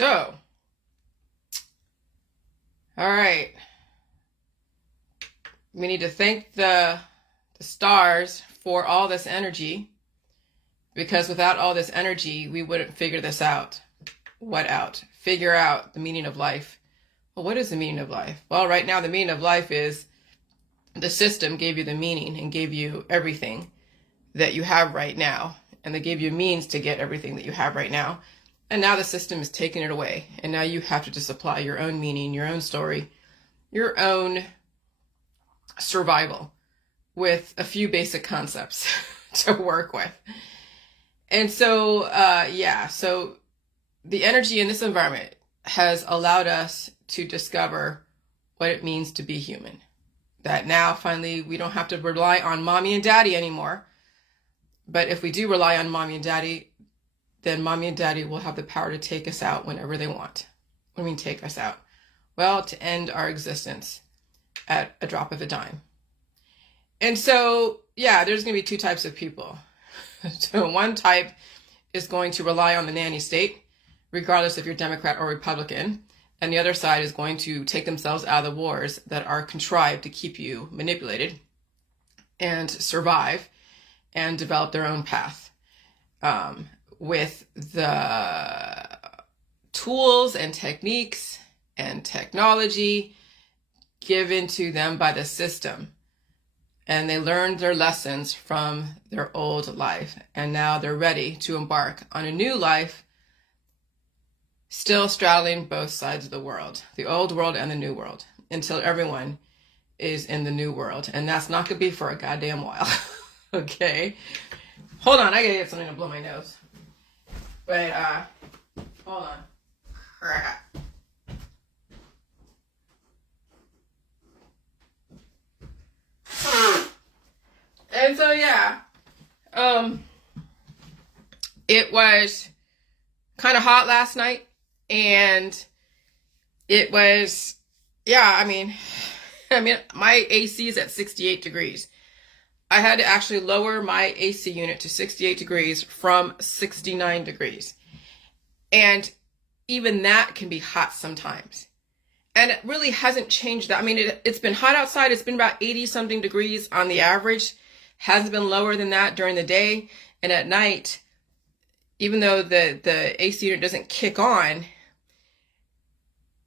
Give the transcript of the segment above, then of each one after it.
So, all right. We need to thank the stars for all this energy, because without all this energy, we wouldn't figure this out. What out? Figure out the meaning of life. Well, what is the meaning of life? Well, right now, the meaning of life is the system gave you the meaning and gave you everything that you have right now. And they gave you means to get everything that you have right now. And now the system is taking it away. And now you have to just apply your own meaning, your own story, your own survival with a few basic concepts to work with. And so, so the energy in this environment has allowed us to discover what it means to be human. That now, finally, we don't have to rely on mommy and daddy anymore. But if we do rely on mommy and daddy, then mommy and daddy will have the power to take us out whenever they want. What do you mean take us out? Well, to end our existence at a drop of a dime. And so, there's going to be two types of people. So one type is going to rely on the nanny state, regardless if you're Democrat or Republican. And the other side is going to take themselves out of the wars that are contrived to keep you manipulated and survive and develop their own path with the tools and techniques and technology given to them by the system. And they learned their lessons from their old life. And now they're ready to embark on a new life, still straddling both sides of the world, the old world and the new world, until everyone is in the new world. And that's not going to be for a goddamn while. Okay. Hold on. I got to get something to blow my nose. But, hold on. Crap. And so, it was kind of hot last night, and it was, my AC is at 68 degrees. I had to actually lower my AC unit to 68 degrees from 69 degrees. And even that can be hot sometimes. And it really hasn't changed that. I mean, it's been hot outside. It's been about 80 something degrees on the average. Hasn't been lower than that during the day. And at night, even though the AC unit doesn't kick on,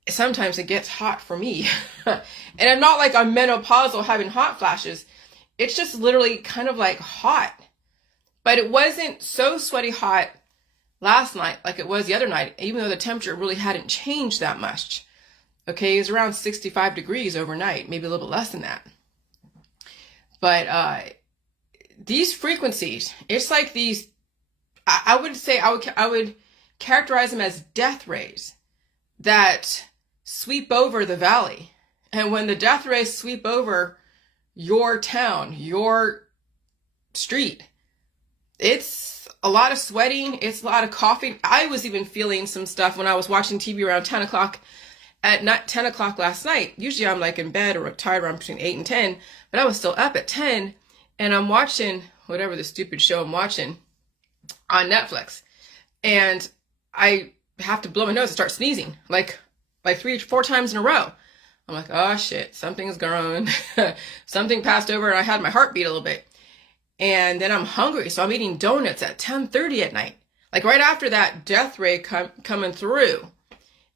sometimes it gets hot for me. And I'm not like I'm menopausal having hot flashes. It's just literally kind of like hot. But it wasn't so sweaty hot last night like it was the other night, even though the temperature really hadn't changed that much. Okay, it was around 65 degrees overnight, maybe a little bit less than that. But these frequencies, it's like these, I would characterize them as death rays that sweep over the valley. And when the death rays sweep over your town, your street, it's a lot of sweating, it's a lot of coughing. I was even feeling some stuff when I was watching TV around 10 o'clock at 10 o'clock last night. Usually I'm like in bed or tired around between 8 and 10, but I was still up at 10, and I'm watching whatever the stupid show I'm watching on Netflix. And I have to blow my nose and start sneezing like 3 or 4 times in a row. I'm like, oh shit, something's growing. Something passed over, and I had my heart beat a little bit. And then I'm hungry, so I'm eating donuts at 10:30 at night. Like right after that death ray coming through.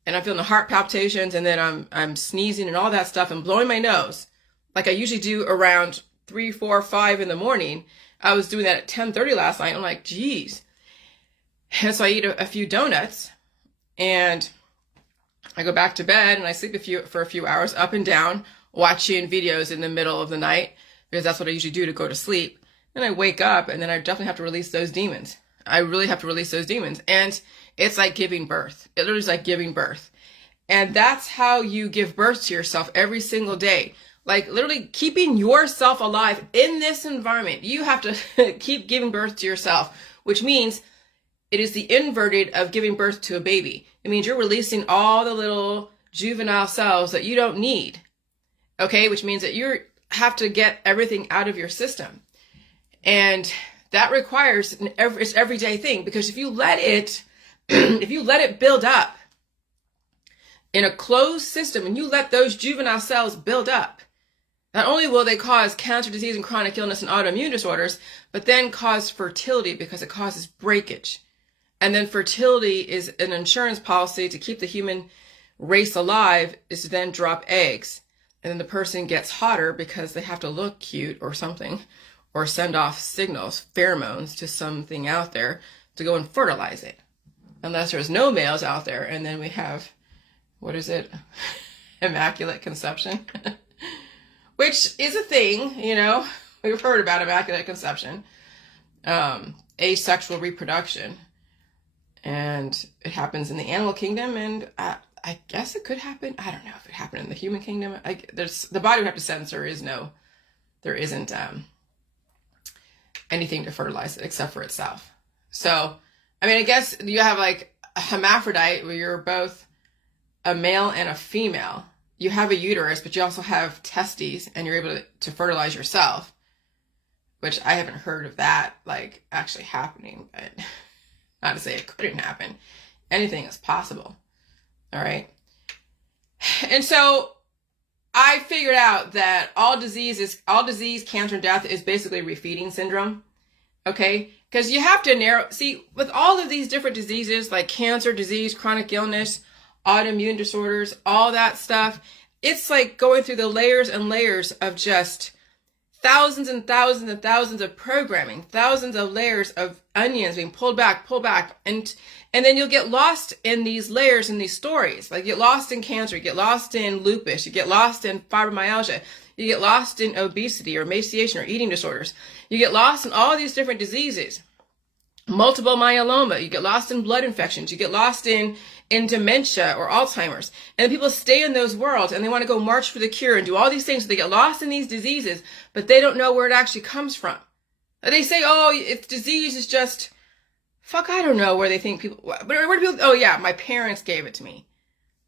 And I'm feeling the heart palpitations, and then I'm sneezing and all that stuff and blowing my nose like I usually do around 3, 4, 5 in the morning. I was doing that at 10:30 last night. I'm like, geez. And so I eat a few donuts, and I go back to bed, and I sleep for a few hours up and down, watching videos in the middle of the night, because that's what I usually do to go to sleep. Then I wake up, and then I definitely have to release those demons. I really have to release those demons. And it's like giving birth. It literally is like giving birth. And that's how you give birth to yourself every single day. Like literally keeping yourself alive in this environment. You have to keep giving birth to yourself, which means it is the inverted of giving birth to a baby. It means you're releasing all the little juvenile cells that you don't need. Okay, which means that you have to get everything out of your system. And that requires it's everyday thing, because if you let it build up, in a closed system, and you let those juvenile cells build up, not only will they cause cancer, disease, and chronic illness and autoimmune disorders, but then cause fertility because it causes breakage. And then fertility is an insurance policy to keep the human race alive, is to then drop eggs. And then the person gets hotter because they have to look cute or something, or send off signals, pheromones to something out there to go and fertilize it. Unless there's no males out there, and then we have, what is it? Immaculate conception. Which is a thing, you know. We've heard about immaculate conception. Asexual reproduction. And it happens in the animal kingdom, and I guess it could happen. I don't know if it happened in the human kingdom. The body would have to censor. There isn't anything to fertilize it except for itself. So, I mean, I guess you have like a hermaphrodite where you're both a male and a female. You have a uterus, but you also have testes, and you're able to fertilize yourself, which I haven't heard of that like actually happening, but not to say it couldn't happen. Anything is possible. All right. And so I figured out that all disease, cancer, and death is basically refeeding syndrome. Okay. Because you have to see, with all of these different diseases like cancer, disease, chronic illness, autoimmune disorders, all that stuff, it's like going through the layers and layers of just thousands and thousands and thousands of programming, thousands of layers of onions being pulled back, and then you'll get lost in these layers and these stories. Like, you get lost in cancer, you get lost in lupus, you get lost in fibromyalgia, you get lost in obesity or emaciation or eating disorders. You get lost in all these different diseases. Multiple myeloma, you get lost in blood infections, you get lost in dementia or Alzheimer's. And people stay in those worlds, and they want to go march for the cure and do all these things. So they get lost in these diseases, but they don't know where it actually comes from. They say, oh, it's disease is just, fuck, I don't know where they think people, where do people, oh yeah, my parents gave it to me.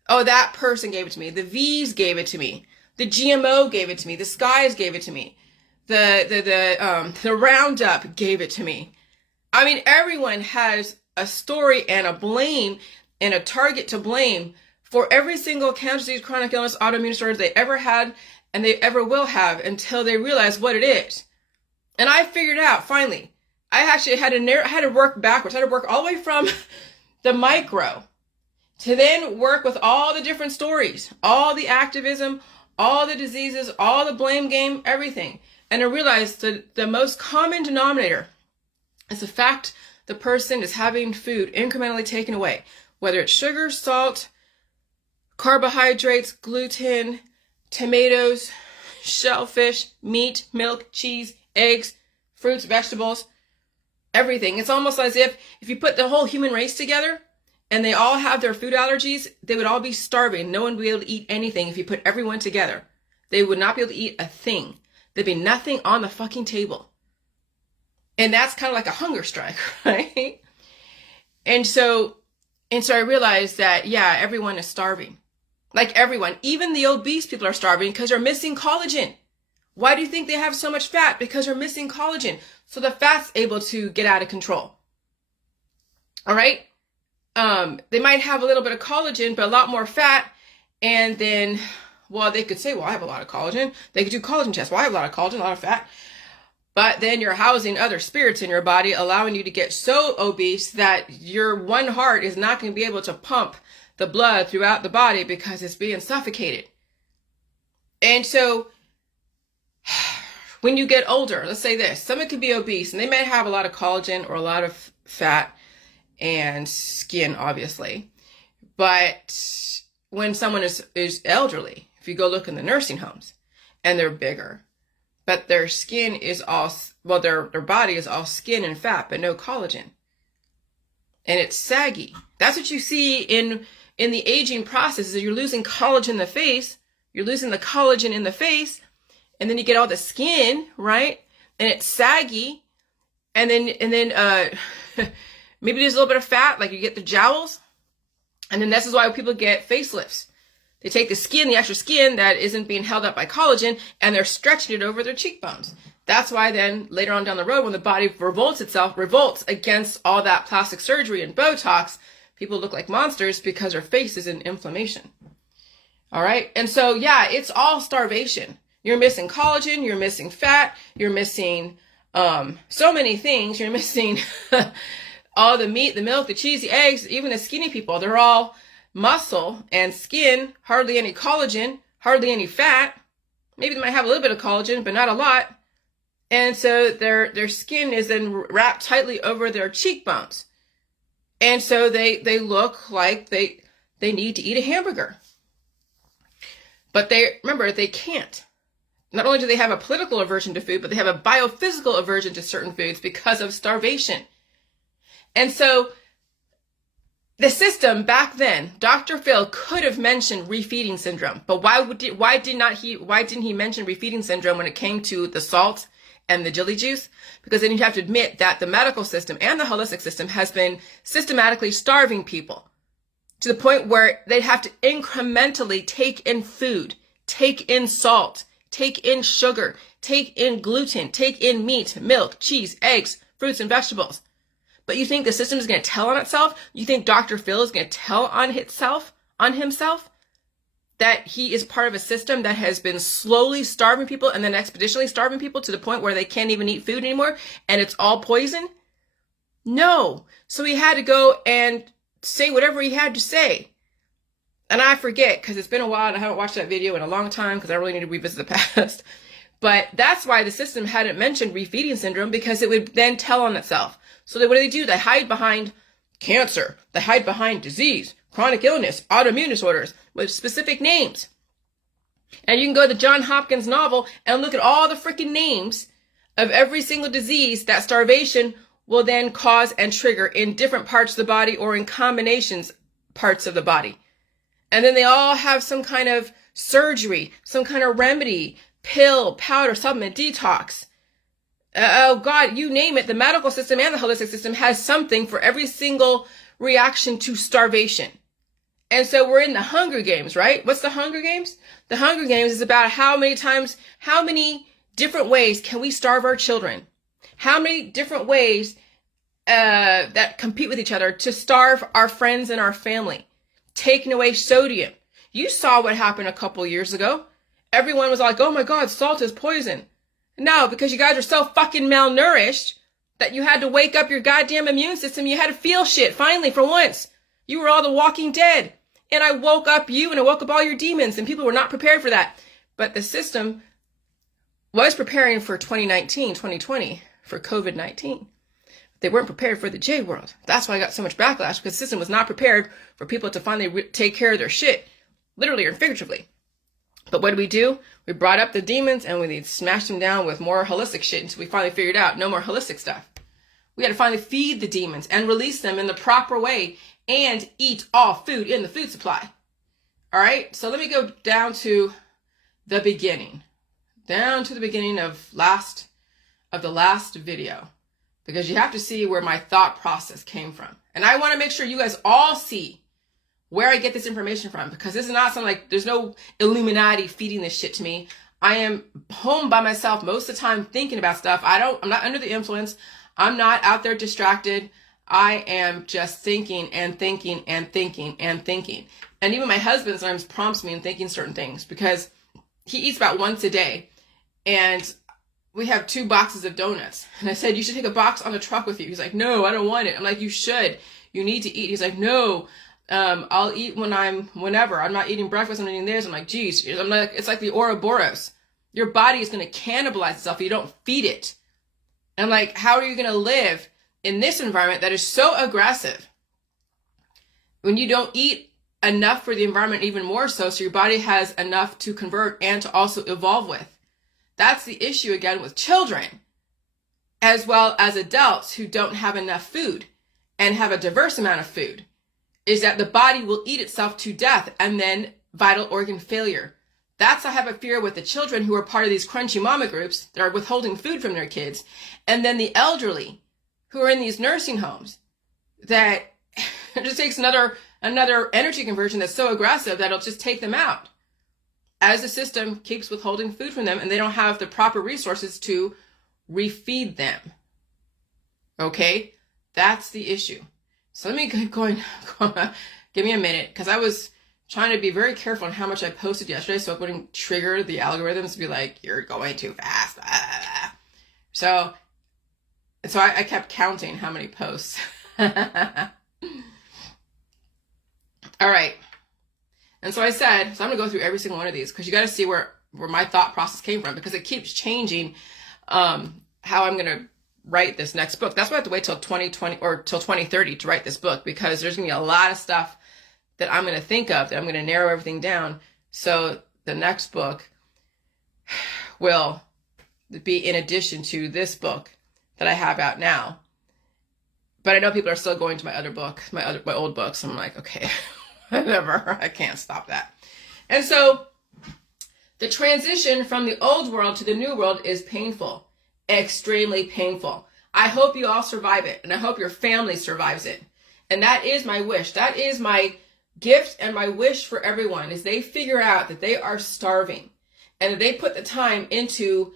Oh, that person gave it to me. The V's gave it to me. The GMO gave it to me. The skies gave it to me. The Roundup gave it to me. I mean, everyone has a story and a blame and a target to blame for every single cancer, disease, chronic illness, autoimmune disorders they ever had and they ever will have until they realize what it is. And I figured out, finally, I actually had to work backwards. I had to work all the way from the micro to then work with all the different stories, all the activism, all the diseases, all the blame game, everything. And I realized that the most common denominator is the fact the person is having food incrementally taken away, whether it's sugar, salt, carbohydrates, gluten, tomatoes, shellfish, meat, milk, cheese, eggs, fruits, vegetables, everything. It's almost as if you put the whole human race together and they all have their food allergies, they would all be starving. No one would be able to eat anything if you put everyone together. They would not be able to eat a thing. There'd be nothing on the fucking table. And that's kind of like a hunger strike, right? And so I realized that, yeah, everyone is starving. Like everyone, even the obese people are starving because they're missing collagen. Why do you think they have so much fat? Because they're missing collagen. So the fat's able to get out of control. All right? They might have a little bit of collagen, but a lot more fat. And then, well, they could say, well, I have a lot of collagen. They could do collagen tests. Well, I have a lot of collagen, a lot of fat. But then you're housing other spirits in your body, allowing you to get so obese that your one heart is not going to be able to pump the blood throughout the body because it's being suffocated. And so when you get older, let's say this, someone could be obese and they may have a lot of collagen or a lot of fat and skin, obviously. But when someone is elderly, if you go look in the nursing homes and they're bigger, but their skin is all, well, their body is all skin and fat, but no collagen. And it's saggy. That's what you see in the aging process, is you're losing collagen in the face. You're losing the collagen in the face. And then you get all the skin, right? And it's saggy. And then maybe there's a little bit of fat, like you get the jowls. And then this is why people get facelifts. They take the skin, the extra skin that isn't being held up by collagen, and they're stretching it over their cheekbones. That's why then later on down the road, when the body revolts against all that plastic surgery and Botox, people look like monsters because their face is in inflammation. All right. And so, yeah, it's all starvation. You're missing collagen, you're missing fat, you're missing so many things. You're missing all the meat, the milk, the cheese, the eggs, even the skinny people. They're all muscle and skin, hardly any collagen, hardly any fat. Maybe they might have a little bit of collagen, but not a lot. And so their skin is then wrapped tightly over their cheekbones. And so they look like they need to eat a hamburger. But remember, they can't. Not only do they have a political aversion to food, but they have a biophysical aversion to certain foods because of starvation. And so the system back then, Dr. Phil could have mentioned refeeding syndrome, but why didn't he mention refeeding syndrome when it came to the salt and the jelly juice? Because then you'd have to admit that the medical system and the holistic system has been systematically starving people to the point where they'd have to incrementally take in food, take in salt, take in sugar, take in gluten, take in meat, milk, cheese, eggs, fruits, and vegetables. But you think the system is going to tell on itself? You think Dr. Phil is going to tell on himself that he is part of a system that has been slowly starving people and then expeditionally starving people to the point where they can't even eat food anymore and it's all poison? No. So he had to go and say whatever he had to say. And I forget, because it's been a while and I haven't watched that video in a long time because I really need to revisit the past. But that's why the system hadn't mentioned refeeding syndrome, because it would then tell on itself. So what do? They hide behind cancer. They hide behind disease, chronic illness, autoimmune disorders with specific names. And you can go to the John Hopkins novel and look at all the freaking names of every single disease that starvation will then cause and trigger in different parts of the body or in combinations parts of the body. And then they all have some kind of surgery, some kind of remedy, pill, powder, supplement, detox. Oh God, you name it. The medical system and the holistic system has something for every single reaction to starvation. And so we're in the Hunger Games, right? What's the Hunger Games? The Hunger Games is about how many different ways can we starve our children? How many different ways that compete with each other to starve our friends and our family? Taking away sodium. You saw what happened a couple years ago. Everyone was like, oh my God, salt is poison. No, because you guys are so fucking malnourished that you had to wake up your goddamn immune system. You had to feel shit. Finally, for once, you were all the Walking Dead. And I woke up you and I woke up all your demons, and people were not prepared for that. But the system was preparing for 2019, 2020, for COVID-19. They weren't prepared for the J world. That's why I got so much backlash, because the system was not prepared for people to finally take care of their shit, literally or figuratively. But what do? We brought up the demons and we smashed them down with more holistic shit until we finally figured out no more holistic stuff. We had to finally feed the demons and release them in the proper way and eat all food in the food supply. All right, so let me go down to the beginning. Down to the beginning of the last video. Because you have to see where my thought process came from. And I want to make sure you guys all see where I get this information from. Because this is not something like, there's no Illuminati feeding this shit to me. I am home by myself most of the time thinking about stuff. I'm not under the influence. I'm not out there distracted. I am just thinking and thinking and thinking and thinking. And even my husband sometimes prompts me in thinking certain things, because he eats about once a day. And we have 2 boxes of donuts. And I said, you should take a box on the truck with you. He's like, no, I don't want it. I'm like, you should. You need to eat. He's like, no, I'll eat whenever. I'm not eating breakfast. I'm eating this. I'm like, geez. I'm like, it's like the Ouroboros. Your body is going to cannibalize itself if you don't feed it. And I'm like, how are you going to live in this environment that is so aggressive when you don't eat enough for the environment, even more so your body has enough to convert and to also evolve with? That's the issue again with children, as well as adults who don't have enough food and have a diverse amount of food, is that the body will eat itself to death and then vital organ failure. That's I have a fear with the children who are part of these crunchy mama groups that are withholding food from their kids, and then the elderly who are in these nursing homes that it just takes another energy conversion that's so aggressive that it'll just take them out, as the system keeps withholding food from them and they don't have the proper resources to refeed them. Okay? That's the issue. So let me give me a minute, because I was trying to be very careful on how much I posted yesterday so it wouldn't trigger the algorithms to be like, you're going too fast. So I kept counting how many posts. All right. And so I said, so I'm going to go through every single one of these because you got to see where my thought process came from, because it keeps changing how I'm going to write this next book. That's why I have to wait till 2020 or till 2030 to write this book, because there's going to be a lot of stuff that I'm going to think of, that I'm going to narrow everything down. So the next book will be in addition to this book that I have out now. But I know people are still going to my other book, my old books. I'm like, okay, whatever. I can't stop that. And so the transition from the old world to the new world is painful, extremely painful. I hope you all survive it, and I hope your family survives it. And that is my wish. That is my gift and my wish for everyone, is they figure out that they are starving and that they put the time into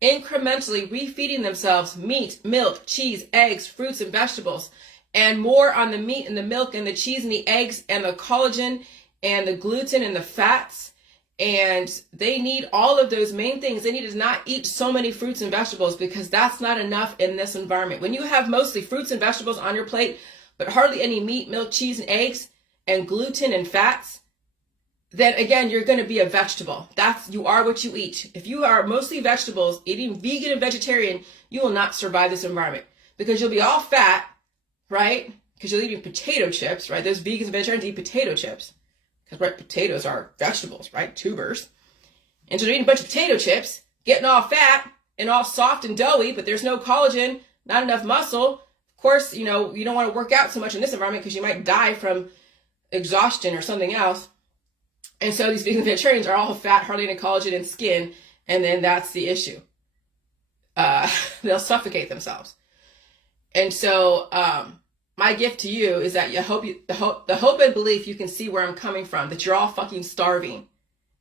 incrementally refeeding themselves meat, milk, cheese, eggs, fruits, and vegetables, and more on the meat and the milk and the cheese and the eggs and the collagen and the gluten and the fats. And they need all of those main things. They need to not eat so many fruits and vegetables, because that's not enough in this environment. When you have mostly fruits and vegetables on your plate, but hardly any meat, milk, cheese, and eggs, and gluten and fats, then again, you're going to be a vegetable. You are what you eat. If you are mostly vegetables, eating vegan and vegetarian, you will not survive this environment, because you'll be all fat, right? Because you're eating potato chips, right? Those vegans and vegetarians eat potato chips, because right, potatoes are vegetables, right? Tubers. And so they're eating a bunch of potato chips, getting all fat and all soft and doughy, but there's no collagen, not enough muscle. Of course, you don't want to work out so much in this environment because you might die from exhaustion or something else. And so these vegan vegetarians are all fat, hardly any collagen and skin, and then that's the issue. They'll suffocate themselves. And so my gift to you is that the hope and belief you can see where I'm coming from, that you're all fucking starving.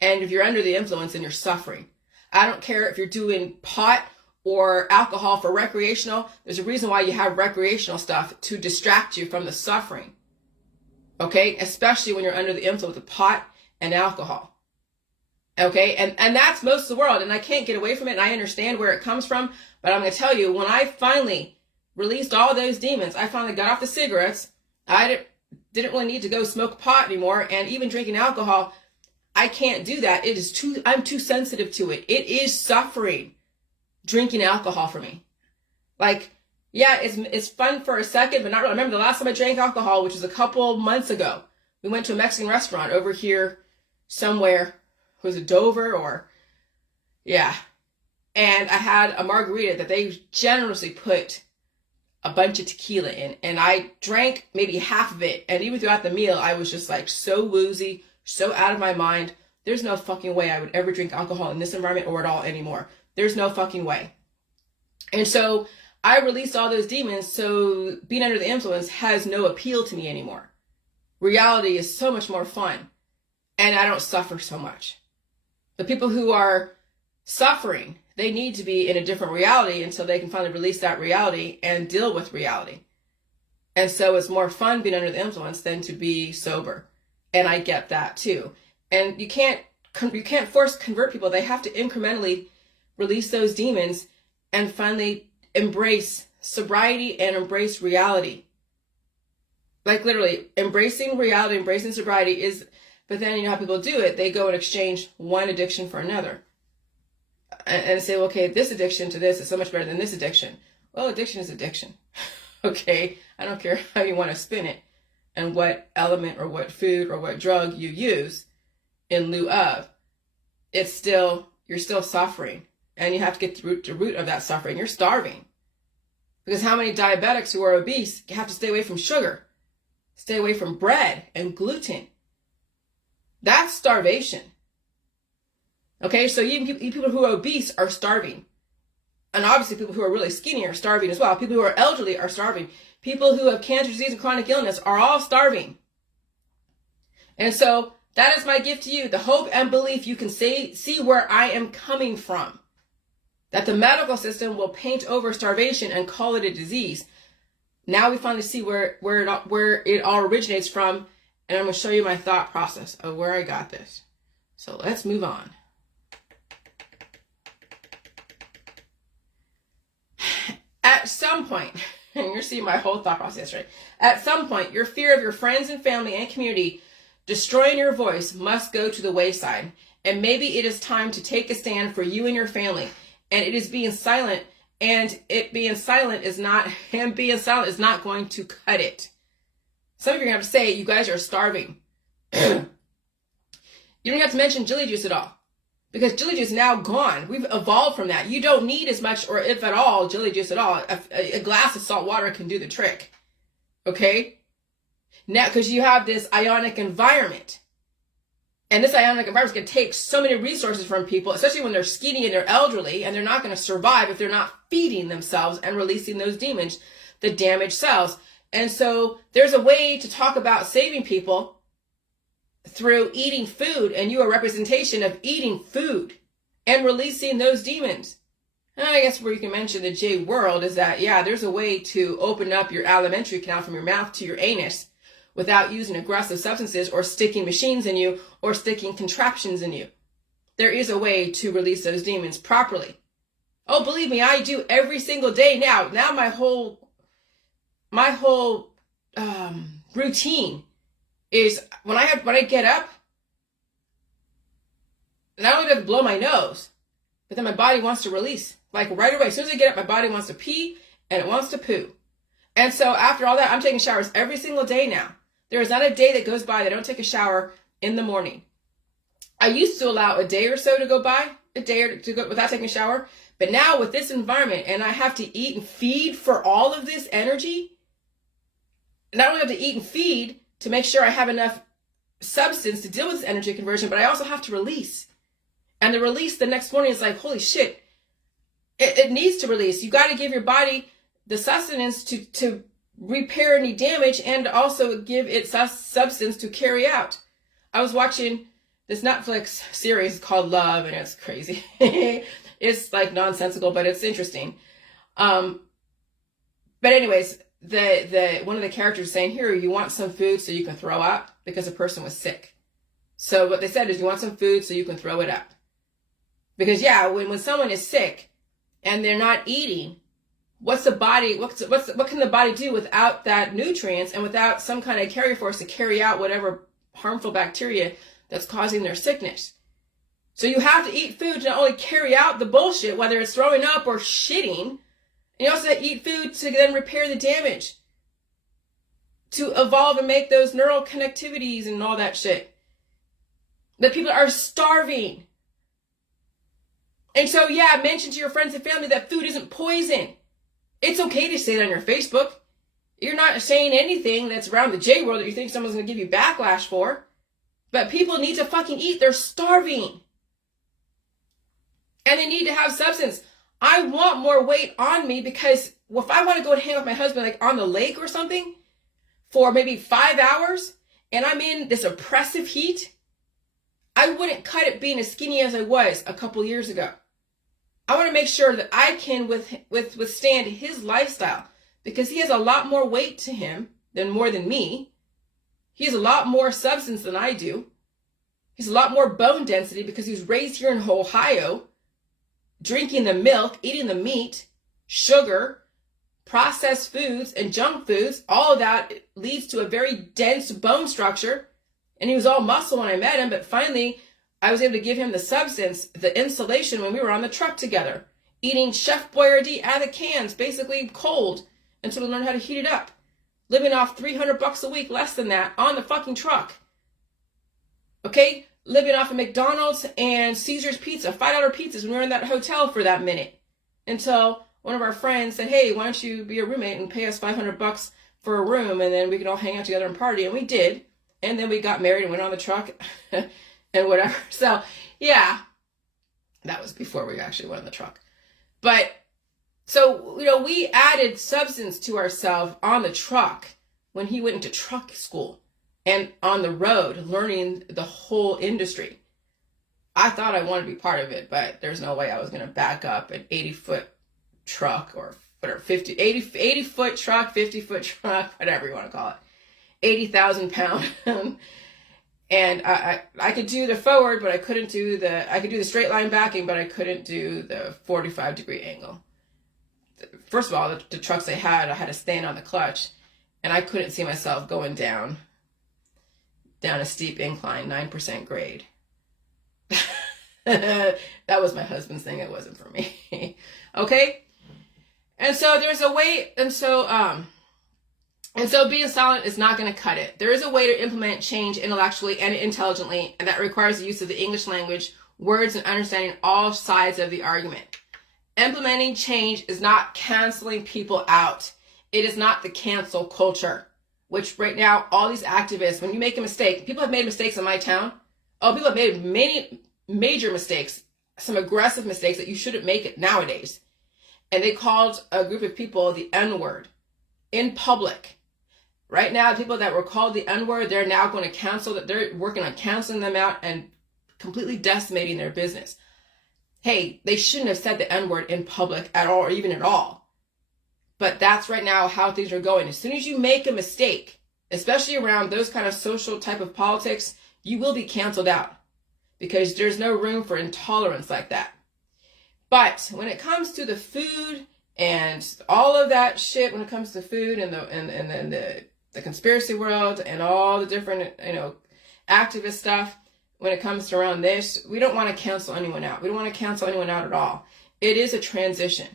And if you're under the influence, then you're suffering. I don't care if you're doing pot or alcohol for recreational. There's a reason why you have recreational stuff, to distract you from the suffering. Okay? Especially when you're under the influence of pot and alcohol. Okay? And that's most of the world. And I can't get away from it. And I understand where it comes from. But I'm going to tell you, when I finally released all those demons, I finally got off the cigarettes. I didn't really need to go smoke pot anymore. And even drinking alcohol, I can't do that. I'm too sensitive to it. It is suffering, drinking alcohol for me. Like, yeah, it's fun for a second, but not really. I remember the last time I drank alcohol, which was a couple months ago. We went to a Mexican restaurant over here somewhere. Was it Dover or? Yeah. And I had a margarita that they generously put a bunch of tequila in. And I drank maybe half of it. And even throughout the meal, I was just like so woozy, so out of my mind. There's no fucking way I would ever drink alcohol in this environment or at all anymore. There's no fucking way. And so I released all those demons, so being under the influence has no appeal to me anymore. Reality is so much more fun, and I don't suffer so much. The people who are suffering, they need to be in a different reality until they can finally release that reality and deal with reality. And so it's more fun being under the influence than to be sober. And I get that too. And you can't force convert people. They have to incrementally release those demons and finally embrace sobriety and embrace reality. Like literally embracing reality, embracing sobriety is, but then you know how people do it. They go and exchange one addiction for another and say, well, okay, this addiction to this is so much better than this addiction. Well, addiction is addiction. Okay. I don't care how you want to spin it and what element or what food or what drug you use in lieu of. You're still suffering, and you have to get to the root of that suffering. You're starving. Because how many diabetics who are obese have to stay away from sugar, stay away from bread and gluten? That's starvation. Okay, so even people who are obese are starving. And obviously people who are really skinny are starving as well. People who are elderly are starving. People who have cancer, disease, and chronic illness are all starving. And so that is my gift to you, the hope and belief you can see where I am coming from. That the medical system will paint over starvation and call it a disease. Now we finally see where it all originates from, And I'm going to show you my thought process of where I got this. So let's move on. At some point, and you're seeing my whole thought process, right? At some point, your fear of your friends and family and community destroying your voice must go to the wayside. And maybe it is time to take a stand for you and your family. And it is being silent, and being silent is not going to cut it. Some of you are going to have to say, you guys are starving. You don't have to mention jelly juice at all, because jelly juice is now gone. We've evolved from that. You don't need as much, or if at all, jelly juice at all. A glass of salt water can do the trick. Okay? Now, because you have this ionic environment. And this ionic environment is going to take so many resources from people, especially when they're skinny and they're elderly, and they're not going to survive if they're not feeding themselves and releasing those demons, the damaged cells. And so there's a way to talk about saving people through eating food, and you are a representation of eating food and releasing those demons. And I guess where you can mention the J world is that, yeah, there's a way to open up your alimentary canal from your mouth to your anus without using aggressive substances or sticking machines in you or sticking contraptions in you. There is a way to release those demons properly. Oh, believe me, I do every single day now. Now my whole routine is when I get up, not only do I have to blow my nose, but then my body wants to release. Like right away, as soon as I get up, my body wants to pee and it wants to poo. And so after all that, I'm taking showers every single day now. There is not a day that goes by that I don't take a shower in the morning. I used to allow a day or so to go by, a day or to go without taking a shower. But now with this environment, and I have to eat and feed for all of this energy, not only have to eat and feed to make sure I have enough substance to deal with this energy conversion, but I also have to release. And the release the next morning is like, holy shit, it needs to release. You got to give your body the sustenance to repair any damage and also give it substance to carry out. I was watching this Netflix series called Love, and it's crazy. It's like nonsensical, but it's interesting. But anyways, the one of the characters saying, here, you want some food so you can throw up, because a person was sick. So what they said is, you want some food so you can throw it up. Because yeah, when someone is sick and they're not eating, what can the body do without that nutrients and without some kind of carrier force to carry out whatever harmful bacteria that's causing their sickness? So you have to eat food to not only carry out the bullshit, whether it's throwing up or shitting, and you also have to eat food to then repair the damage, to evolve and make those neural connectivities and all that shit. That people are starving. And so, yeah, mention to your friends and family that food isn't poison. It's okay to say it on your Facebook. You're not saying anything that's around the J world that you think someone's going to give you backlash for. But people need to fucking eat. They're starving. And they need to have substance. I want more weight on me, because if I want to go and hang out with my husband like on the lake or something for maybe 5 hours and I'm in this oppressive heat, I wouldn't cut it being as skinny as I was a couple years ago. I want to make sure that I can withstand his lifestyle, because he has a lot more weight to him more than me. He has a lot more substance than I do. He's a lot more bone density because he's raised here in Ohio, drinking the milk, eating the meat, sugar, processed foods, and junk foods. All of that leads to a very dense bone structure. And he was all muscle when I met him, but finally I was able to give him the substance, the insulation, when we were on the truck together, eating Chef Boyardee out of the cans, basically cold, until we learned how to heat it up. Living off $300 a week, less than that, on the fucking truck. Okay? Living off of McDonald's and Caesar's Pizza, $5 pizzas when we were in that hotel for that minute. Until one of our friends said, hey, why don't you be a roommate and pay us $500 for a room, and then we can all hang out together and party. And we did. And then we got married and went on the truck and whatever. So, yeah, that was before we actually went on the truck. But, so, we added substance to ourselves on the truck when he went into truck school and on the road learning the whole industry. I thought I wanted to be part of it, but there's no way I was going to back up an 80-foot truck or whatever, 80-foot truck, 50-foot truck, whatever you want to call it. 80,000 pound. And I could do the forward, but I could do the straight line backing, but I couldn't do the 45-degree angle. First of all, the trucks I had to stand on the clutch, and I couldn't see myself going down a steep incline, 9% grade. That was my husband's thing. It wasn't for me. Okay? And so there's a way, and so being silent is not going to cut it. There is a way to implement change intellectually and intelligently, and that requires the use of the English language, words, and understanding all sides of the argument. Implementing change is not canceling people out. It is not the cancel culture, which right now, all these activists, when you make a mistake, people have made mistakes in my town. Oh, people have made many major mistakes, some aggressive mistakes that you shouldn't make it nowadays. And they called a group of people the N-word in public. Right now, people that were called the N-word, they're now going to cancel that. They're working on canceling them out and completely decimating their business. Hey, they shouldn't have said the N-word in public at all, or even at all. But that's right now how things are going. As soon as you make a mistake, especially around those kind of social type of politics, you will be canceled out because there's no room for intolerance like that. But when it comes to the food and all of that shit, when it comes to food and the conspiracy world and all the different, activist stuff, when it comes to around this, we don't want to cancel anyone out. We don't want to cancel anyone out at all. It is a transition.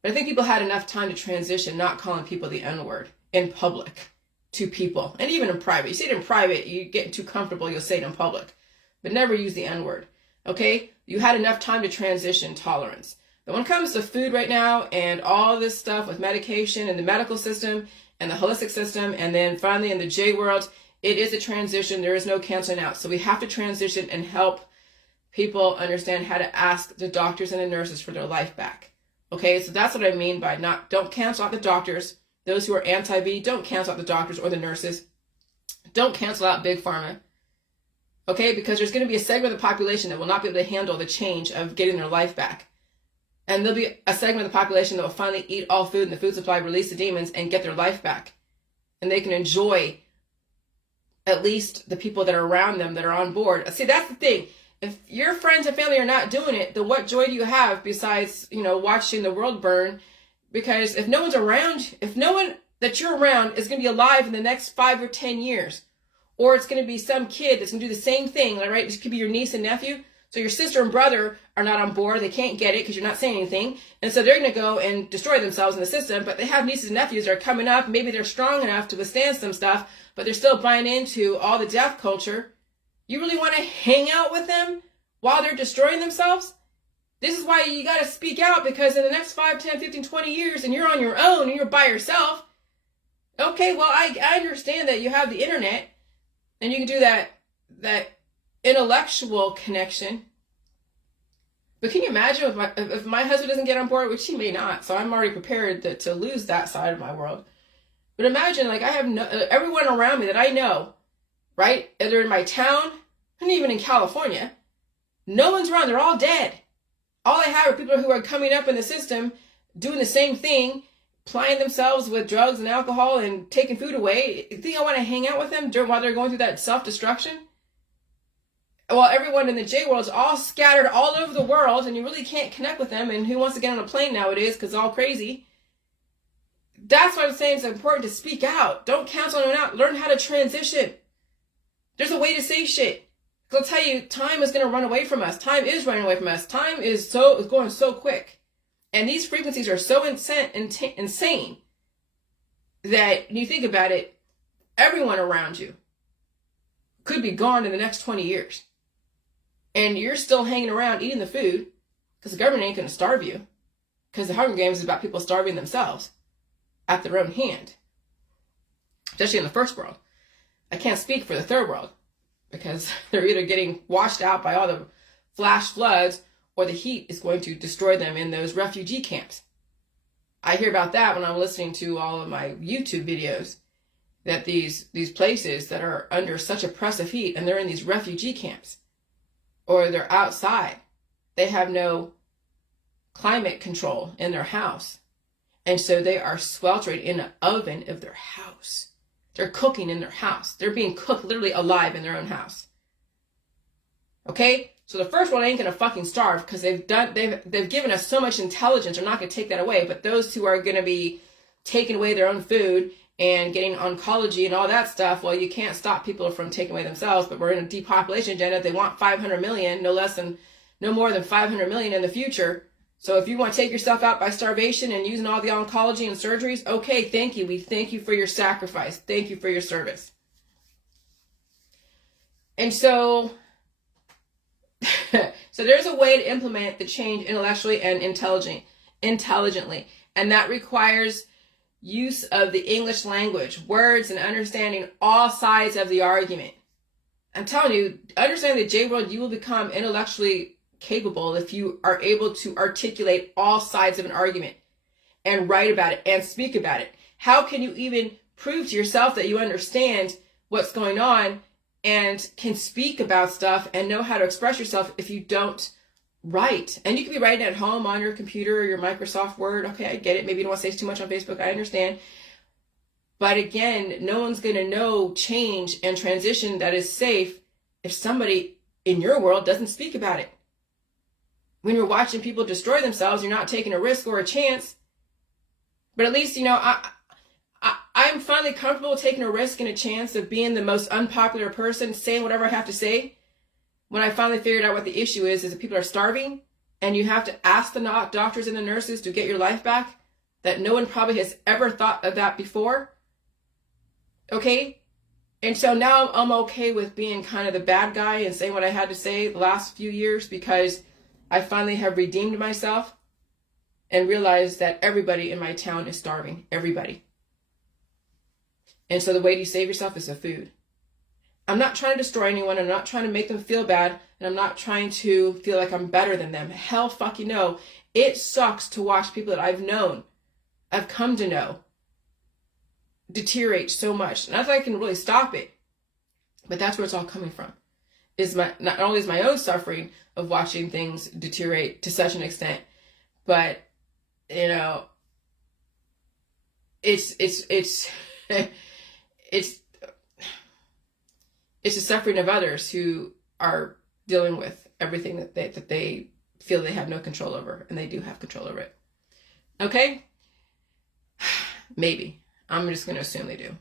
But I think people had enough time to transition, not calling people the N-word in public to people. And even in private. You say it in private, you get too comfortable, you'll say it in public. But never use the N-word. Okay? You had enough time to transition tolerance. But when it comes to food right now and all this stuff with medication and the medical system and the holistic system, and then finally in the J world, it is a transition. There is no canceling out. So we have to transition and help people understand how to ask the doctors and the nurses for their life back. Okay, so that's what I mean by don't cancel out the doctors. Those who are anti-B, don't cancel out the doctors or the nurses. Don't cancel out Big Pharma. Okay, because there's going to be a segment of the population that will not be able to handle the change of getting their life back. And there'll be a segment of the population that will finally eat all food in the food supply, release the demons, and get their life back. And they can enjoy at least the people that are around them that are on board. See, that's the thing. If your friends and family are not doing it, then what joy do you have besides, watching the world burn? Because if no one's around, if no one that you're around is going to be alive in the next 5 or 10 years, or it's going to be some kid that's going to do the same thing, right? This could be your niece and nephew. So your sister and brother are not on board. They can't get it because you're not saying anything. And so they're going to go and destroy themselves in the system. But they have nieces and nephews that are coming up. Maybe they're strong enough to withstand some stuff, but they're still buying into all the death culture. You really want to hang out with them while they're destroying themselves? This is why you got to speak out, because in the next 5, 10, 15, 20 years, and you're on your own and you're by yourself. Okay, well, I understand that you have the internet and you can do that intellectual connection. But can you imagine if my husband doesn't get on board, which he may not, so I'm already prepared to lose that side of my world. But imagine, I have everyone around me that I know, right? Either in my town and even in California, no one's around. They're all dead. All I have are people who are coming up in the system, doing the same thing, plying themselves with drugs and alcohol and taking food away. You think I want to hang out with them while they're going through that self-destruction? Well, everyone in the J world is all scattered all over the world, and you really can't connect with them. And who wants to get on a plane nowadays because it's all crazy? That's why I'm saying it's important to speak out. Don't cancel anyone out. Learn how to transition. There's a way to say shit. I'll tell you, time is going to run away from us. Time is running away from us. Time is going so quick. And these frequencies are so insane that when you think about it, everyone around you could be gone in the next 20 years. And you're still hanging around eating the food because the government ain't going to starve you, because the Hunger Games is about people starving themselves at their own hand, especially in the first world. I can't speak for the third world because they're either getting washed out by all the flash floods or the heat is going to destroy them in those refugee camps. I hear about that when I'm listening to all of my YouTube videos, that these places that are under such oppressive heat and they're in these refugee camps or they're outside, they have no climate control in their house. And so they are sweltering in the oven of their house. They're cooking in their house. They're being cooked literally alive in their own house. Okay? So the first one ain't gonna fucking starve because they've given us so much intelligence. They're not gonna take that away. But those who are gonna be taking away their own food and getting oncology and all that stuff, well, you can't stop people from taking away themselves, but we're in a depopulation agenda. They want 500 million, no more than 500 million in the future. So if you want to take yourself out by starvation and using all the oncology and surgeries, okay, thank you. We thank you for your sacrifice. Thank you for your service. And so, so there's a way to implement the change intellectually and intelligently. And that requires use of the English language, words, and understanding all sides of the argument. I'm telling you, understanding the J world, you will become intellectually capable if you are able to articulate all sides of an argument and write about it and speak about it. How can you even prove to yourself that you understand what's going on and can speak about stuff and know how to express yourself if you don't write? And you can be writing at home on your computer or your Microsoft Word. Okay, I get it. Maybe you don't want to say too much on Facebook. I understand. But again, no one's going to know change and transition that is safe if somebody in your world doesn't speak about it. When you're watching people destroy themselves, you're not taking a risk or a chance. But at least, I'm finally comfortable taking a risk and a chance of being the most unpopular person, saying whatever I have to say. When I finally figured out what the issue is that people are starving and you have to ask the doctors and the nurses to get your life back, that no one probably has ever thought of that before. Okay? And so now I'm okay with being kind of the bad guy and saying what I had to say the last few years because I finally have redeemed myself and realized that everybody in my town is starving. Everybody. And so the way to save yourself is the food. I'm not trying to destroy anyone. I'm not trying to make them feel bad. And I'm not trying to feel like I'm better than them. Hell fucking no. It sucks to watch people that I've come to know, deteriorate so much. Not that I can really stop it, but that's where it's all coming from. Not only is my own suffering of watching things deteriorate to such an extent, but it's it's the suffering of others who are dealing with everything that they feel they have no control over, and they do have control over it. Okay? Maybe. I'm just going to assume they do.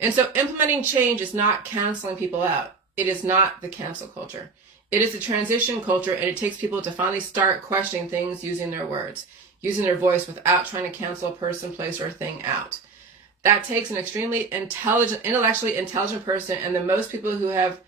And so implementing change is not canceling people out. It is not the cancel culture. It is the transition culture, and it takes people to finally start questioning things using their words, using their voice without trying to cancel a person, place, or thing out. That takes an extremely intellectually intelligent person, and most people who have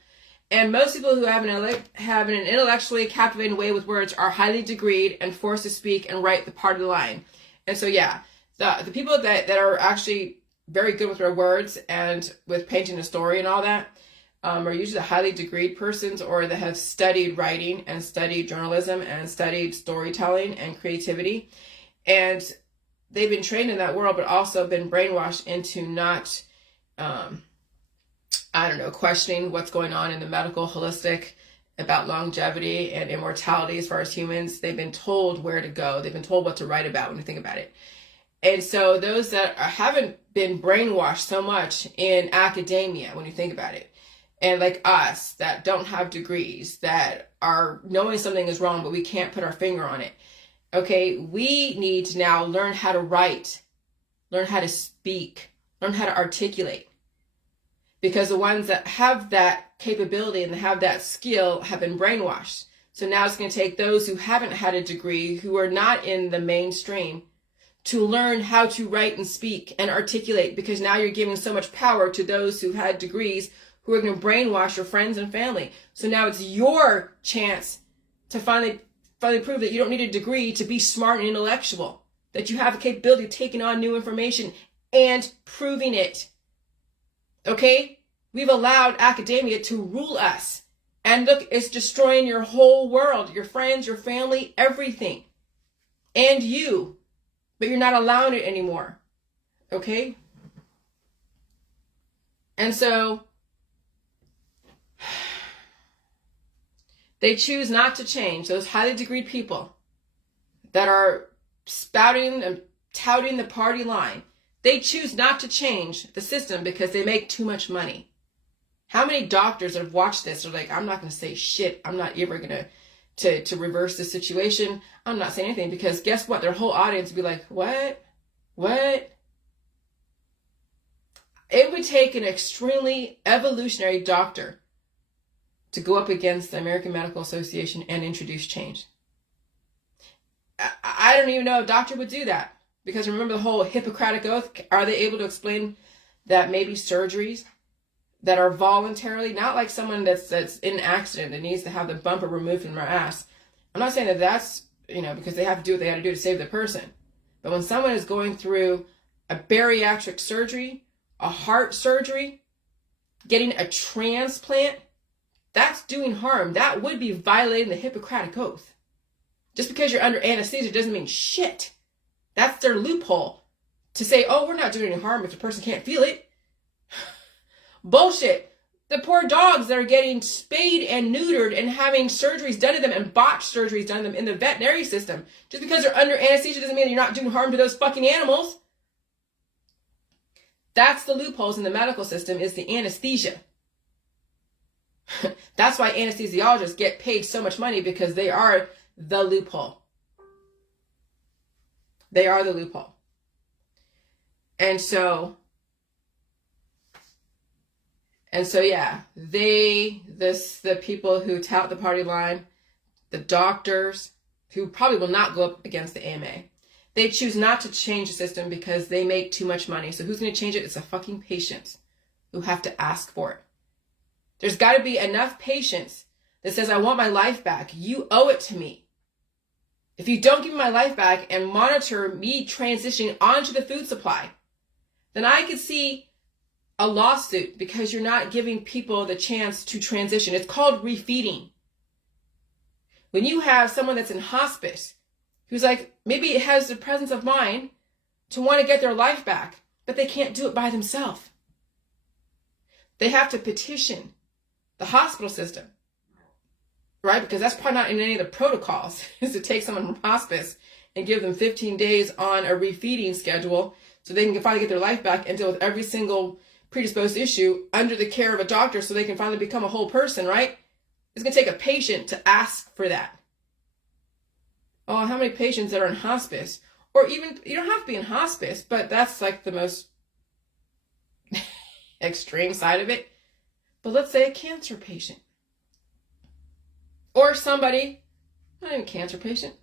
an intellectually captivating way with words are highly degreed and forced to speak and write the part of the line. And so, yeah, the people that are actually very good with their words and with painting a story and all that are usually the highly degreed persons, or that have studied writing and studied journalism and studied storytelling and creativity. And they've been trained in that world, but also been brainwashed into not, questioning what's going on in the medical, holistic, about longevity and immortality as far as humans. They've been told where to go. They've been told what to write about when you think about it. And so those that haven't been brainwashed so much in academia, when you think about it, and like us that don't have degrees, that are knowing something is wrong, but we can't put our finger on it. Okay, we need to now learn how to write, learn how to speak, learn how to articulate. Because the ones that have that capability and have that skill have been brainwashed. So now it's going to take those who haven't had a degree, who are not in the mainstream, to learn how to write and speak and articulate, because now you're giving so much power to those who had degrees, who are going to brainwash your friends and family. So now it's your chance to finally prove that you don't need a degree to be smart and intellectual, that you have the capability of taking on new information and proving it. Okay? We've allowed academia to rule us. And look, it's destroying your whole world, your friends, your family, everything. And you. But you're not allowing it anymore. Okay? And so they choose not to change. Those highly degreed people that are spouting and touting the party line, They choose not to change the system because they make too much money. How many doctors have watched this are like, I'm not going to say shit. I'm not ever going to reverse the situation. I'm not saying anything, because guess what? Their whole audience would be like, what? It would take an extremely evolutionary doctor to go up against the American Medical Association and introduce change. I don't even know if a doctor would do that, because remember the whole Hippocratic Oath. Are they able to explain that maybe surgeries that are voluntarily, not like someone that's in an accident that needs to have the bumper removed from their ass? I'm not saying that that's, because they have to do what they got to do to save the person. But when someone is going through a bariatric surgery, a heart surgery, getting a transplant, that's doing harm. That would be violating the Hippocratic Oath. Just because you're under anesthesia doesn't mean shit. That's their loophole to say, oh, we're not doing any harm if the person can't feel it. Bullshit. The poor dogs that are getting spayed and neutered and having surgeries done to them and botched surgeries done to them in the veterinary system. Just because they're under anesthesia doesn't mean that you're not doing harm to those fucking animals. That's the loopholes in the medical system, is the anesthesia. That's why anesthesiologists get paid so much money, because they are the loophole. They are the loophole. And so yeah, the people who tout the party line, the doctors who probably will not go up against the AMA, they choose not to change the system because they make too much money. So who's going to change it? It's the fucking patients who have to ask for it. There's got to be enough patients that says, I want my life back. You owe it to me. If you don't give me my life back and monitor me transitioning onto the food supply, then I could see a lawsuit because you're not giving people the chance to transition. It's called refeeding. When you have someone that's in hospice who's like, maybe it has the presence of mind to want to get their life back, but they can't do it by themselves. They have to petition the hospital system, right? Because that's probably not in any of the protocols, is to take someone from hospice and give them 15 days on a refeeding schedule so they can finally get their life back and deal with every single predisposed issue under the care of a doctor so they can finally become a whole person, right? It's going to take a patient to ask for that. Oh, how many patients that are in hospice? Or even, you don't have to be in hospice, but that's like the most extreme side of it. But let's say a cancer patient. Or somebody, not even a cancer patient.